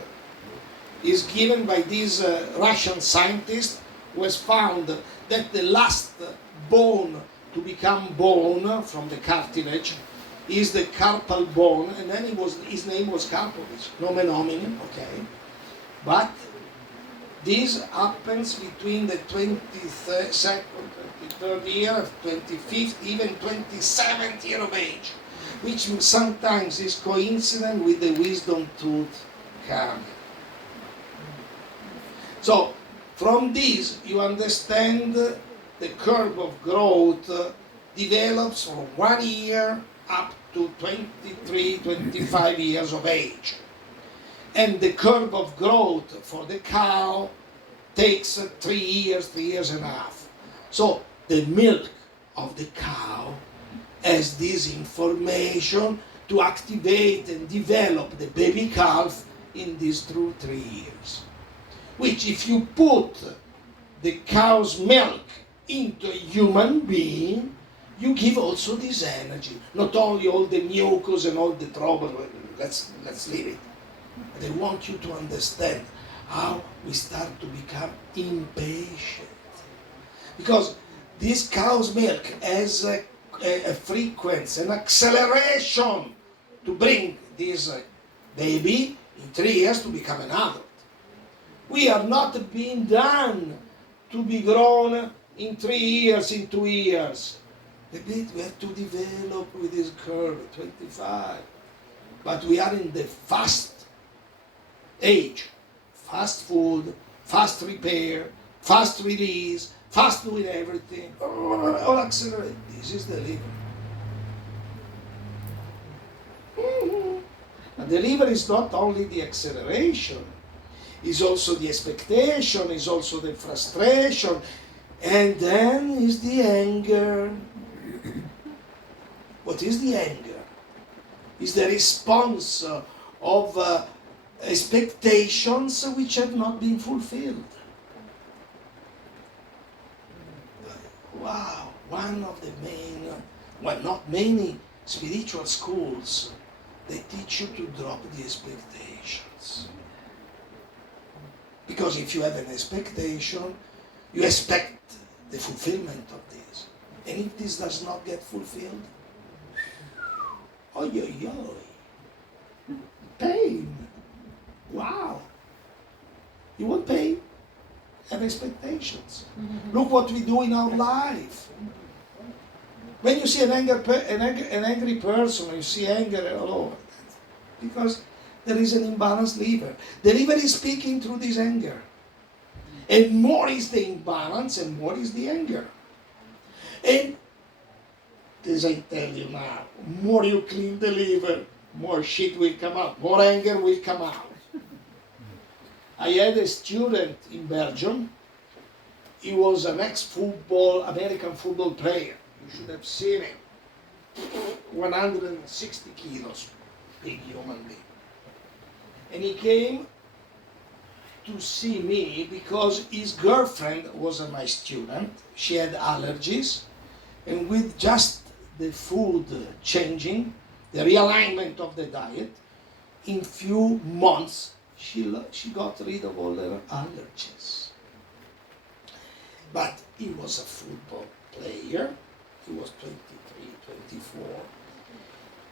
Is given by this Russian scientist who has found that the last bone to become bone from the cartilage is the carpal bone, and then his name was Karpovitz, nomen hominin, okay. But this happens between the 22nd, 23rd year, 25th, even 27th year of age, which sometimes is coincident with the wisdom tooth coming. So, from this, you understand the curve of growth develops from 1 year up to 23, 25 years of age. And the curve of growth for the cow takes 3 years and a half. So, the milk of the cow has this information to activate and develop the baby calf in these 3 years. Which, if you put the cow's milk into a human being, you give also this energy. Not only all the mucus and all the trouble, let's leave it. But I want you to understand how we start to become impatient. Because this cow's milk has a frequency, an acceleration to bring this baby in 3 years to become an adult. We are not being done to be grown in 3 years, in 2 years. A bit we have to develop with this curve, 25. But we are in the fast age. Fast food, fast repair, fast release, fast doing everything. All accelerate. This is the liver. And the liver is not only the acceleration, is also the expectation, is also the frustration, and then is the anger. What is the anger? Is the response of expectations which have not been fulfilled. Wow, one of the main, well, not many spiritual schools, they teach you to drop the expectations. Because if you have an expectation, you expect the fulfillment of this. And if this does not get fulfilled, oy, oy, oy. Pain. Wow. You want pain? Have expectations. Look what we do in our life. When you see an angry person, you see anger all over. Because there is an imbalanced liver. The liver is speaking through this anger. And more is the imbalance and more is the anger. And as I tell you now, more you clean the liver, more shit will come out, more anger will come out. I had a student in Belgium. He was an American football player. You should have seen him. 160 kilos, big human being. And he came to see me because his girlfriend was my student. She had allergies. And with just the food changing, the realignment of the diet, in few months, she got rid of all her allergies. But he was a football player. He was 23, 24.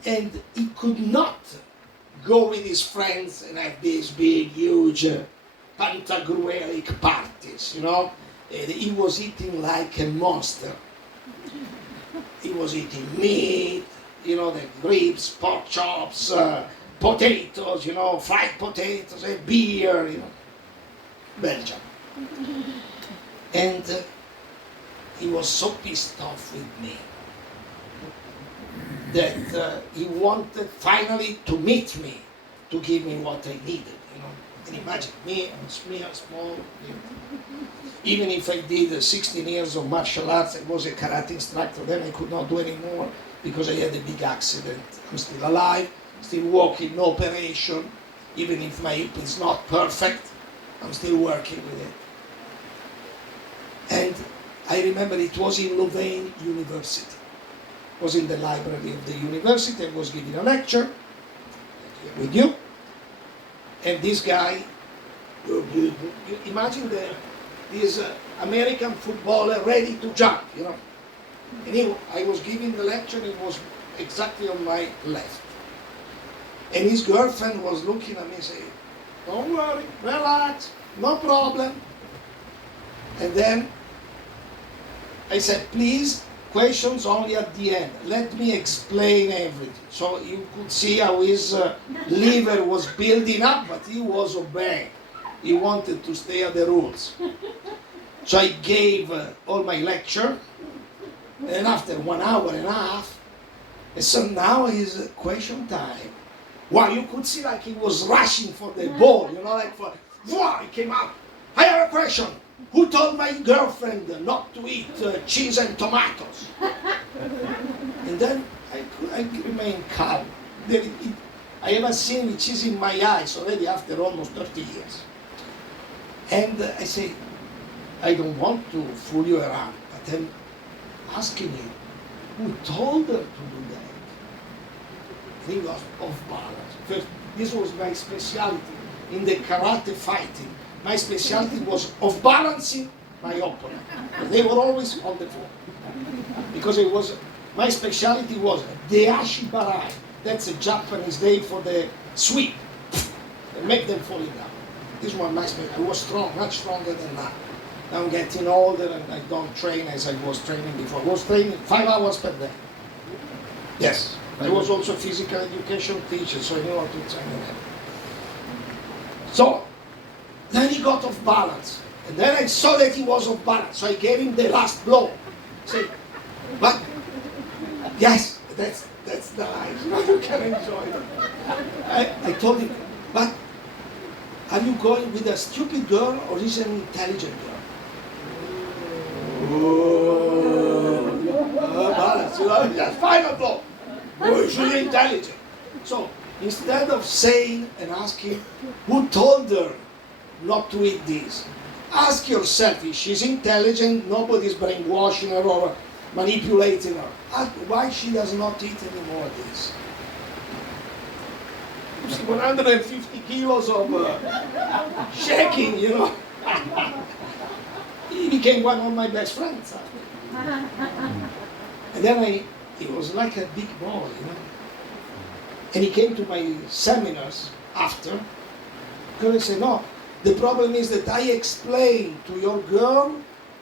And he could not go with his friends and have these big, huge pantagruelic parties, you know. And he was eating like a monster. He was eating meat, you know, the ribs, pork chops, potatoes, you know, fried potatoes, beer, you know. Belgium. And he was so pissed off with me that he wanted finally to meet me, to give me what I needed, you know. And imagine me, I'm small, you know. Even if I did 16 years of martial arts, I was a karate instructor, then I could not do anymore because I had a big accident. I'm still alive, still walking, no operation. Even if my hip is not perfect, I'm still working with it. And I remember it was in Louvain University. It was in the library of the university. I was giving a lecture, with you. And this guy, you imagine this American footballer ready to jump, you know. And I was giving the lecture, and he was exactly on my left. And his girlfriend was looking at me saying, don't worry, relax, no problem. And then I said, please, questions only at the end. Let me explain everything. So you could see how his liver was building up, but he was obeying. He wanted to stay at the rules. So I gave all my lecture, and after 1 hour and a half, I said, now is question time. Wow, you could see like he was rushing for the ball, you know, like for, wow, he came out. I have a question. Who told my girlfriend not to eat cheese and tomatoes? And then I remained calm. I haven't seen with cheese in my eyes already after almost 30 years. And I say, I don't want to fool you around, but I'm asking you, who told her to do that? And he was off balance. First, this was my specialty in the karate fighting. My specialty was of balancing my opponent. They were always on the floor. Because it was, my specialty was the ashibarai. That's a Japanese name for the sweep. And make them falling down. This was my specialty. I was strong, much stronger than that. Now I'm getting older and I don't train as I was training before. I was training 5 hours per day. Yes. I was also a physical education teacher, so I knew how to train them. So, then he got off balance. And then I saw that he was off balance. So I gave him the last blow. Say, but, yes, that's nice. You can enjoy it. I told him, but are you going with a stupid girl or is an intelligent girl? Balance, you know, just final blow. Oh, she's intelligent. So, instead of saying and asking, who told her not to eat this? Ask yourself, if she's intelligent, nobody's brainwashing her or manipulating her. Ask why she does not eat any more of this. You see, 150 kilos of shaking, you know. He became one of my best friends. And then he was like a big boy, you know. And he came to my seminars after, because I said, no, the problem is that I explained to your girl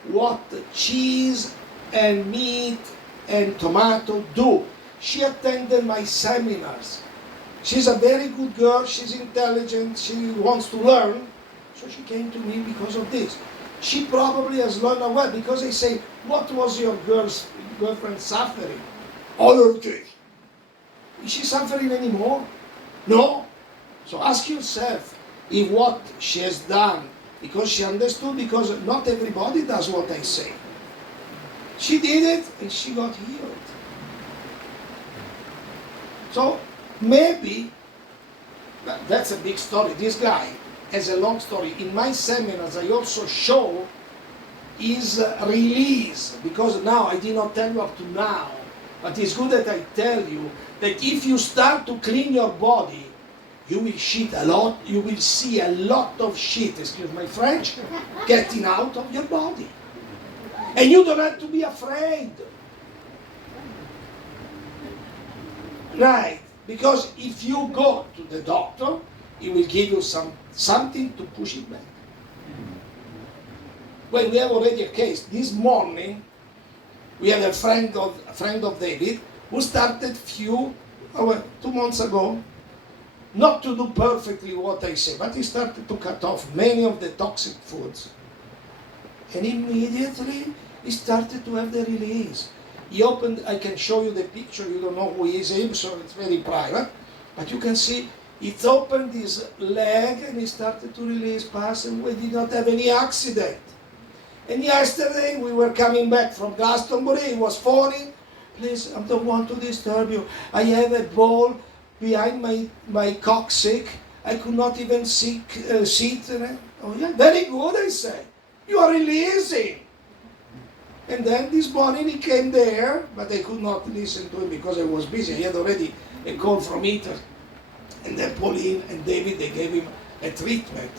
what cheese and meat and tomato do. She attended my seminars. She's a very good girl, she's intelligent, she wants to learn, so she came to me because of this. She probably has learned well, because I say, what was your girlfriend suffering? All her days. Is she suffering anymore? No. So ask yourself if what she has done, because she understood, because not everybody does what I say. She did it and she got healed. So maybe, that's a big story. This guy has a long story. In my seminars I also show his release, because now, I did not tell you up to now, but it's good that I tell you that if you start to clean your body, you will shit a lot, you will see a lot of shit, excuse my French, getting out of your body. And you don't have to be afraid. Right, because if you go to the doctor, he will give you something to push it back. Well, we have already a case. This morning, we have a friend of David who started 2 months ago, not to do perfectly what I say, but he started to cut off many of the toxic foods. And immediately, he started to have the release. He opened, I can show you the picture, you don't know who he is, so it's very private, but you can see, he opened his leg and he started to release pus, and we did not have any accident. And yesterday, we were coming back from Glastonbury, he was phoning, please, I don't want to disturb you, I have a ball behind my coccyx, I could not even sit. Oh yeah, very good, I say. You are releasing. And then this morning he came there, but I could not listen to him because I was busy. He had already a call from Italy. And then Pauline and David, they gave him a treatment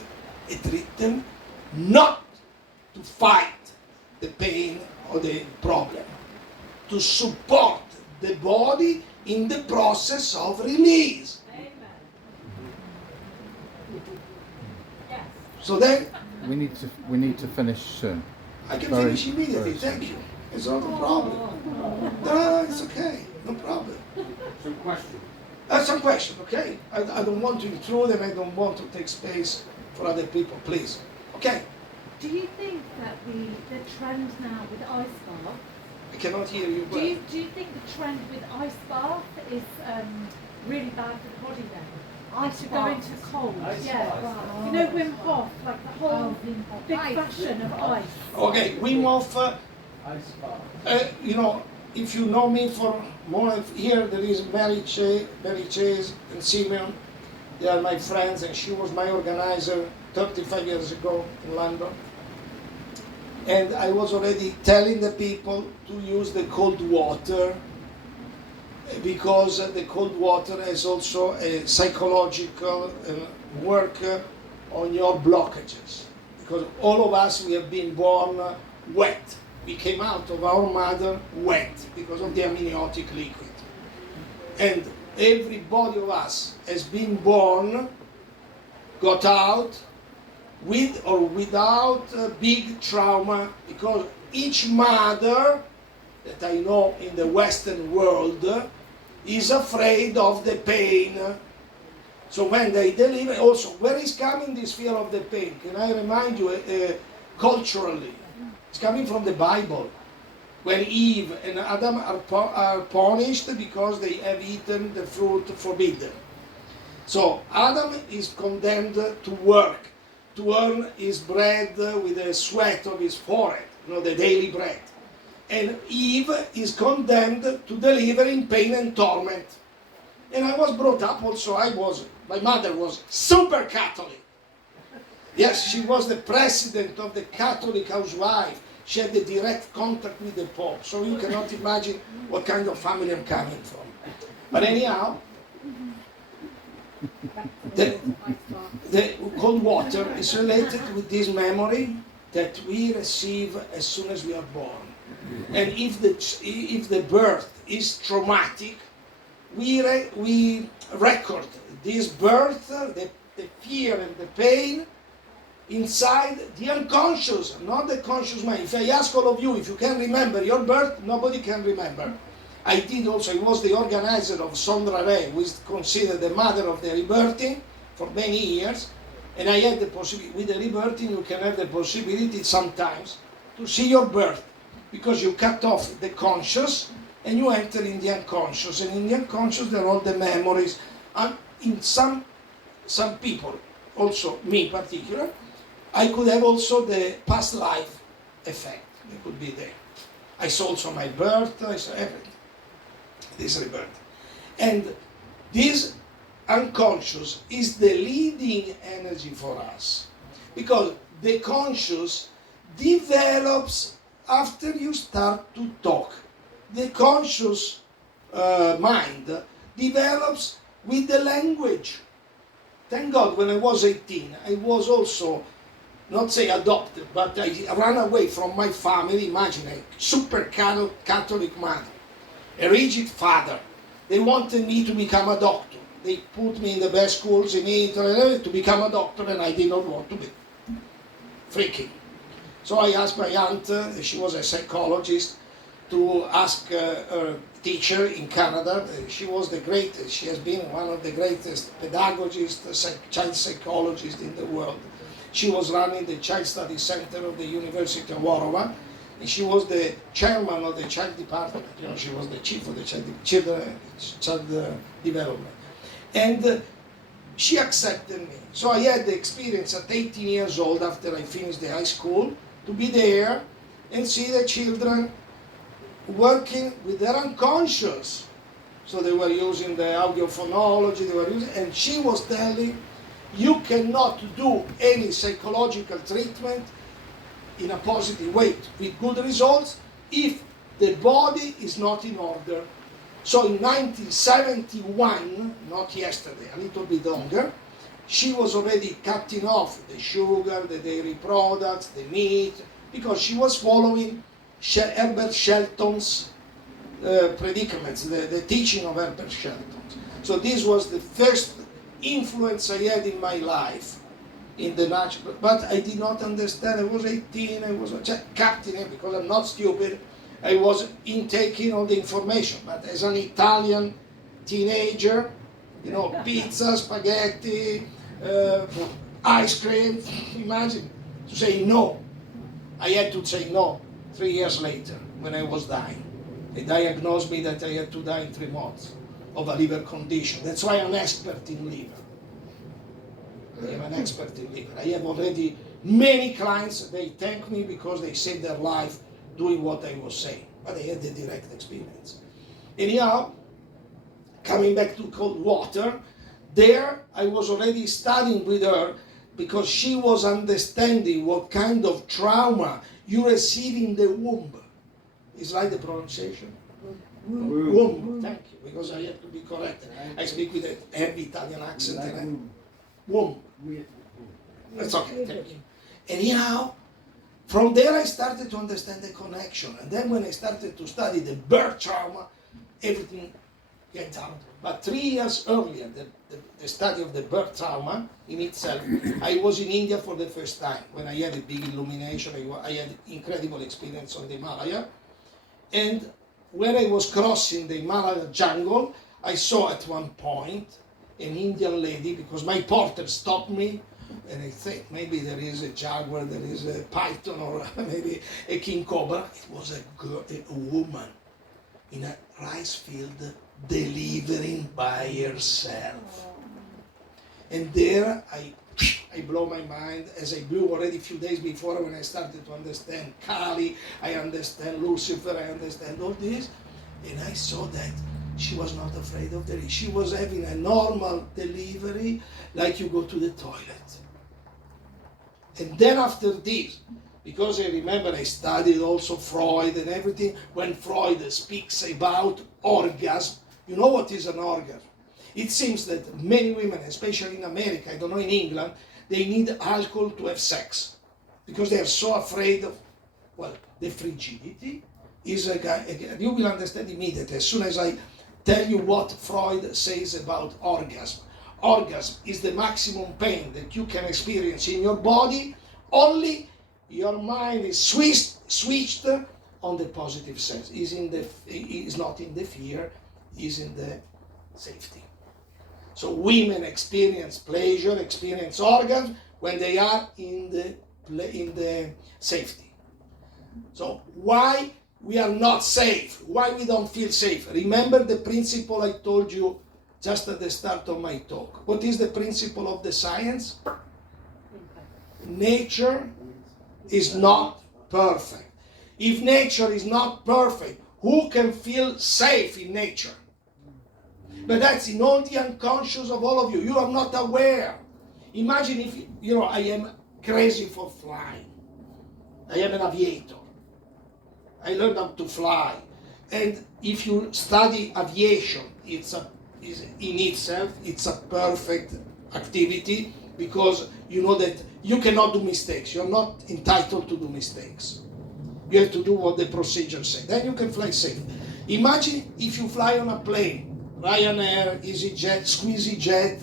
not to fight the pain or the problem, to support the body in the process of release. Amen. Yes. So then We need to finish soon. I can Sorry. finish immediately, Sorry. thank you. It's not a problem. No, it's okay, no problem. Some question. Some question, okay? I don't want to intrude and I don't want to take space for other people, please. Okay, Do you think that the trend now with ice bath, I cannot hear you do well. you think the trend with ice bath is really bad for the body then? Ice To go into cold, Ice yeah. bath. You know Wim Hof, like the whole big Ice. fashion of ice. Okay, Wim Hof, Ice bath. you know, if you know me for more, here there is Mary Chase and Simeon. They are my friends and she was my organizer 35 years ago in London. And I was already telling the people to use the cold water because the cold water has also a psychological work on your blockages. Because all of us, we have been born wet. We came out of our mother wet because of the amniotic liquid. And every body of us has been born, got out, with or without a big trauma, because each mother that I know in the Western world is afraid of the pain. So when they deliver, also, where is coming this fear of the pain? Can I remind you, culturally, it's coming from the Bible. When Eve and Adam are punished because they have eaten the fruit forbidden. So Adam is condemned to work, to earn his bread with the sweat of his forehead, the daily bread. And Eve is condemned to deliver in pain and torment. And I was brought up also, my mother was super Catholic. Yes, she was the president of the Catholic housewife. She had the direct contact with the Pope. So you cannot imagine what kind of family I'm coming from. But anyhow, the cold water is related with this memory that we receive as soon as we are born. And if the birth is traumatic, we record this birth, the fear and the pain, inside the unconscious, not the conscious mind. If I ask all of you if you can remember your birth, nobody can remember. I was the organizer of Sondra Ray, who is considered the mother of the rebirthing for many years. And I had the possibility, with the rebirthing you can have the possibility sometimes to see your birth, because you cut off the conscious and you enter in the unconscious. And in the unconscious there are all the memories. And in some people, also me in particular, I could have also the past life effect. It could be there. I saw also my birth, I saw everything. This rebirth. And this unconscious is the leading energy for us. Because the conscious develops after you start to talk. The conscious mind develops with the language. Thank God when I was 18, I was also, not say adopted, but I ran away from my family. Imagine a super Catholic mother, a rigid father. They wanted me to become a doctor. They put me in the best schools in Italy to become a doctor, and I did not want to be. Freaking. So I asked my aunt, she was a psychologist, to ask her teacher in Canada. She was the greatest, she has been one of the greatest pedagogists, child psychologists in the world. She was running the Child Study Center of the University of Ottawa, and she was the chairman of the child department. She was the chief of the child development. And she accepted me. So I had the experience at 18 years old, after I finished the high school, to be there and see the children working with their unconscious. So they were using the audiophonology, and she was telling, you cannot do any psychological treatment in a positive way with good results if the body is not in order. So in 1971, not yesterday, a little bit longer, she was already cutting off the sugar, the dairy products, the meat, because she was following Herbert Shelton's predicaments, the teaching of Herbert Shelton. So this was the first influence I had in my life in the natural, but I did not understand. I was 18, I was just captain because I'm not stupid. I was intaking all the information, but as an Italian teenager, you know, pizza, spaghetti, ice cream, imagine, to say no. I had to say no 3 years later when I was dying. They diagnosed me that I had to die in 3 months of a liver condition. That's why I'm an expert in liver. I am an expert in liver. I have already many clients, they thank me because they saved their life doing what I was saying. But I had the direct experience. Anyhow, coming back to cold water, there I was already studying with her because she was understanding what kind of trauma you receive in the womb. Is right the pronunciation? Womb. Thank you, because I have to be correct. I speak with a heavy Italian accent. Womb. That's okay, thank you. Anyhow, from there I started to understand the connection. And then when I started to study the birth trauma, everything went out. But 3 years earlier, the study of the birth trauma in itself, I was in India for the first time. When I had a big illumination, I had incredible experience on the Himalaya. And when I was crossing the Himalaya jungle, I saw at one point an Indian lady, because my porter stopped me, and I think maybe there is a jaguar, there is a python, or maybe a king cobra. It was a girl, a woman in a rice field delivering by herself. And there I blow my mind, as I blew already a few days before when I started to understand Kali, I understand Lucifer, I understand all this. And I saw that she was not afraid of delivery. She was having a normal delivery like you go to the toilet. And then after this, because I remember I studied also Freud and everything, when Freud speaks about orgasm, you know what is an orgasm? It seems that many women, especially in America, I don't know in England, they need alcohol to have sex because they are so afraid of, well, the frigidity is you will understand immediately as soon as I tell you what Freud says about orgasm. Orgasm is the maximum pain that you can experience in your body, only your mind is switched on the positive sense. Is not in the fear, is in the safety. So women experience pleasure, experience orgasm when they are in the safety. So why we are not safe? Why we don't feel safe? Remember the principle I told you just at the start of my talk. What is the principle of the science? Nature is not perfect. If nature is not perfect, who can feel safe in nature? But that's in all the unconscious of all of you. You are not aware. Imagine if, I am crazy for flying. I am an aviator. I learned how to fly. And if you study aviation, it's in itself, it's a perfect activity because you know that you cannot do mistakes. You're not entitled to do mistakes. You have to do what the procedure says. Then you can fly safe. Imagine if you fly on a plane. Ryanair, EasyJet, SqueezyJet,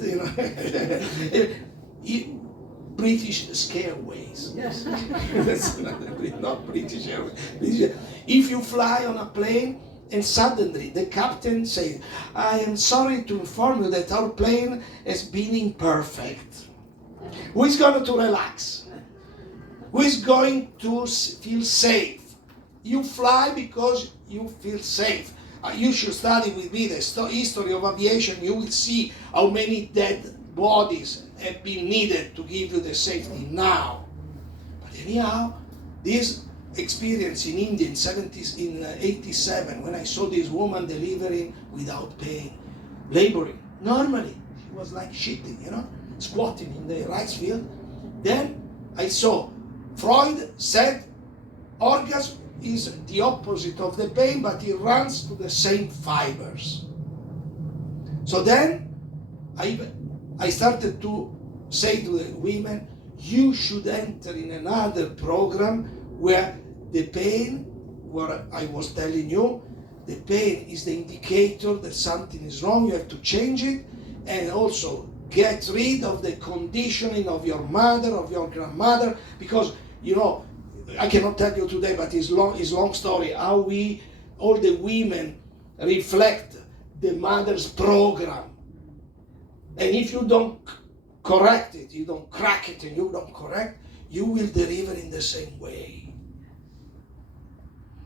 British Scareways. Yes, that's not British Airways. If you fly on a plane and suddenly the captain says, "I am sorry to inform you that our plane has been imperfect." Who is going to relax? Who is going to feel safe? You fly because you feel safe. You should study with me the history of aviation. You will see how many dead bodies have been needed to give you the safety now. But anyhow, this experience in India in 87, when I saw this woman delivering without pain, laboring, normally, she was like shitting, squatting in the rice field. Then I saw Freud said orgasm is the opposite of the pain, but it runs to the same fibers. So then I started to say to the women, you should enter in another program where the pain, what I was telling you, the pain is the indicator that something is wrong, you have to change it, and also get rid of the conditioning of your mother, of your grandmother, because, you know, I cannot tell you today, but it's long story, how all the women reflect the mother's program. And if you don't correct it, you don't crack it and you don't correct, you will deliver in the same way.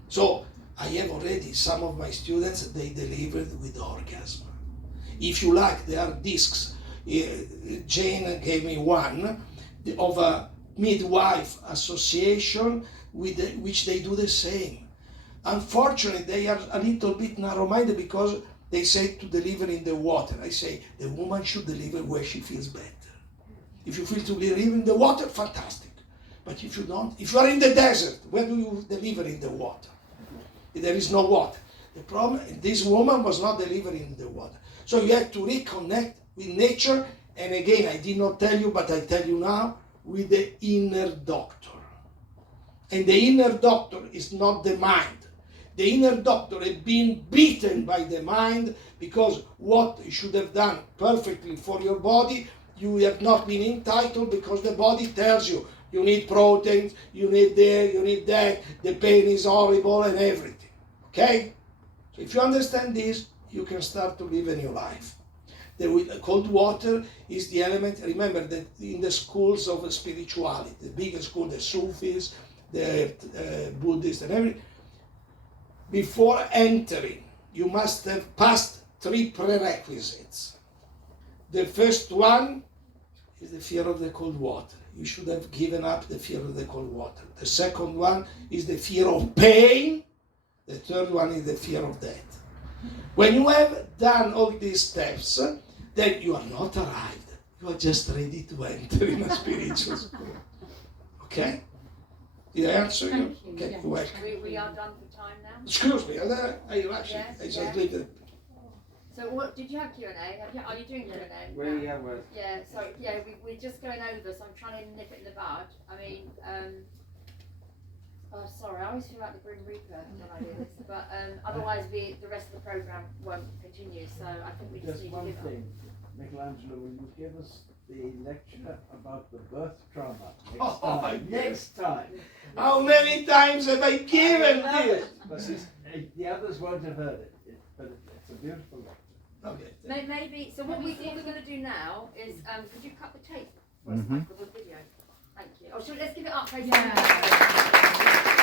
So I have already some of my students, they delivered with orgasm. If you like, there are discs. Jane gave me one of a midwife association with which they do the same. Unfortunately, they are a little bit narrow-minded because they say to deliver in the water. I say the woman should deliver where she feels better. If you feel to deliver in the water, fantastic. But if you don't, if you are in the desert, where do you deliver in the water? There is no water. The problem, this woman was not delivering in the water. So you have to reconnect with nature. And again, I did not tell you, but I tell you now, with the inner doctor. And the inner doctor is not the mind. The inner doctor has been beaten by the mind because what you should have done perfectly for your body, you have not been entitled because the body tells you, you need proteins, you need this, you need that, the pain is horrible and everything. Okay? So if you understand this, you can start to live a new life. The cold water is the element. Remember that in the schools of spirituality, the biggest school, the Sufis, the Buddhists and everything, before entering, you must have passed 3 prerequisites. The first one is the fear of the cold water. You should have given up the fear of the cold water. The second one is the fear of pain. The third one is the fear of death. When you have done all these steps, then you are not arrived. You are just ready to enter in a spiritual school. Okay? Did I answer you? Okay, Yeah. you're welcome. We are done for time now. Excuse me, I rushed it. Yes, I just yeah. leave it. So what did you have Q&A? Are you doing Q&A? We have a Yeah. So yeah, we're just going over. So I'm trying to nip it in the bud. I mean, oh sorry, I always feel like the Grim Reaper when I do this, but otherwise the rest of the program won't continue. So I think we just Just need to one give up. thing, Michaelangelo, will you give us the lecture about the birth trauma next time? How many times have I given I love this? it, but the others won't have heard it, but it's a beautiful lecture. Okay. Maybe. So what we're going to do now is, could you cut the tape for us for the video? Thank you. Oh, let's give it up. Yeah.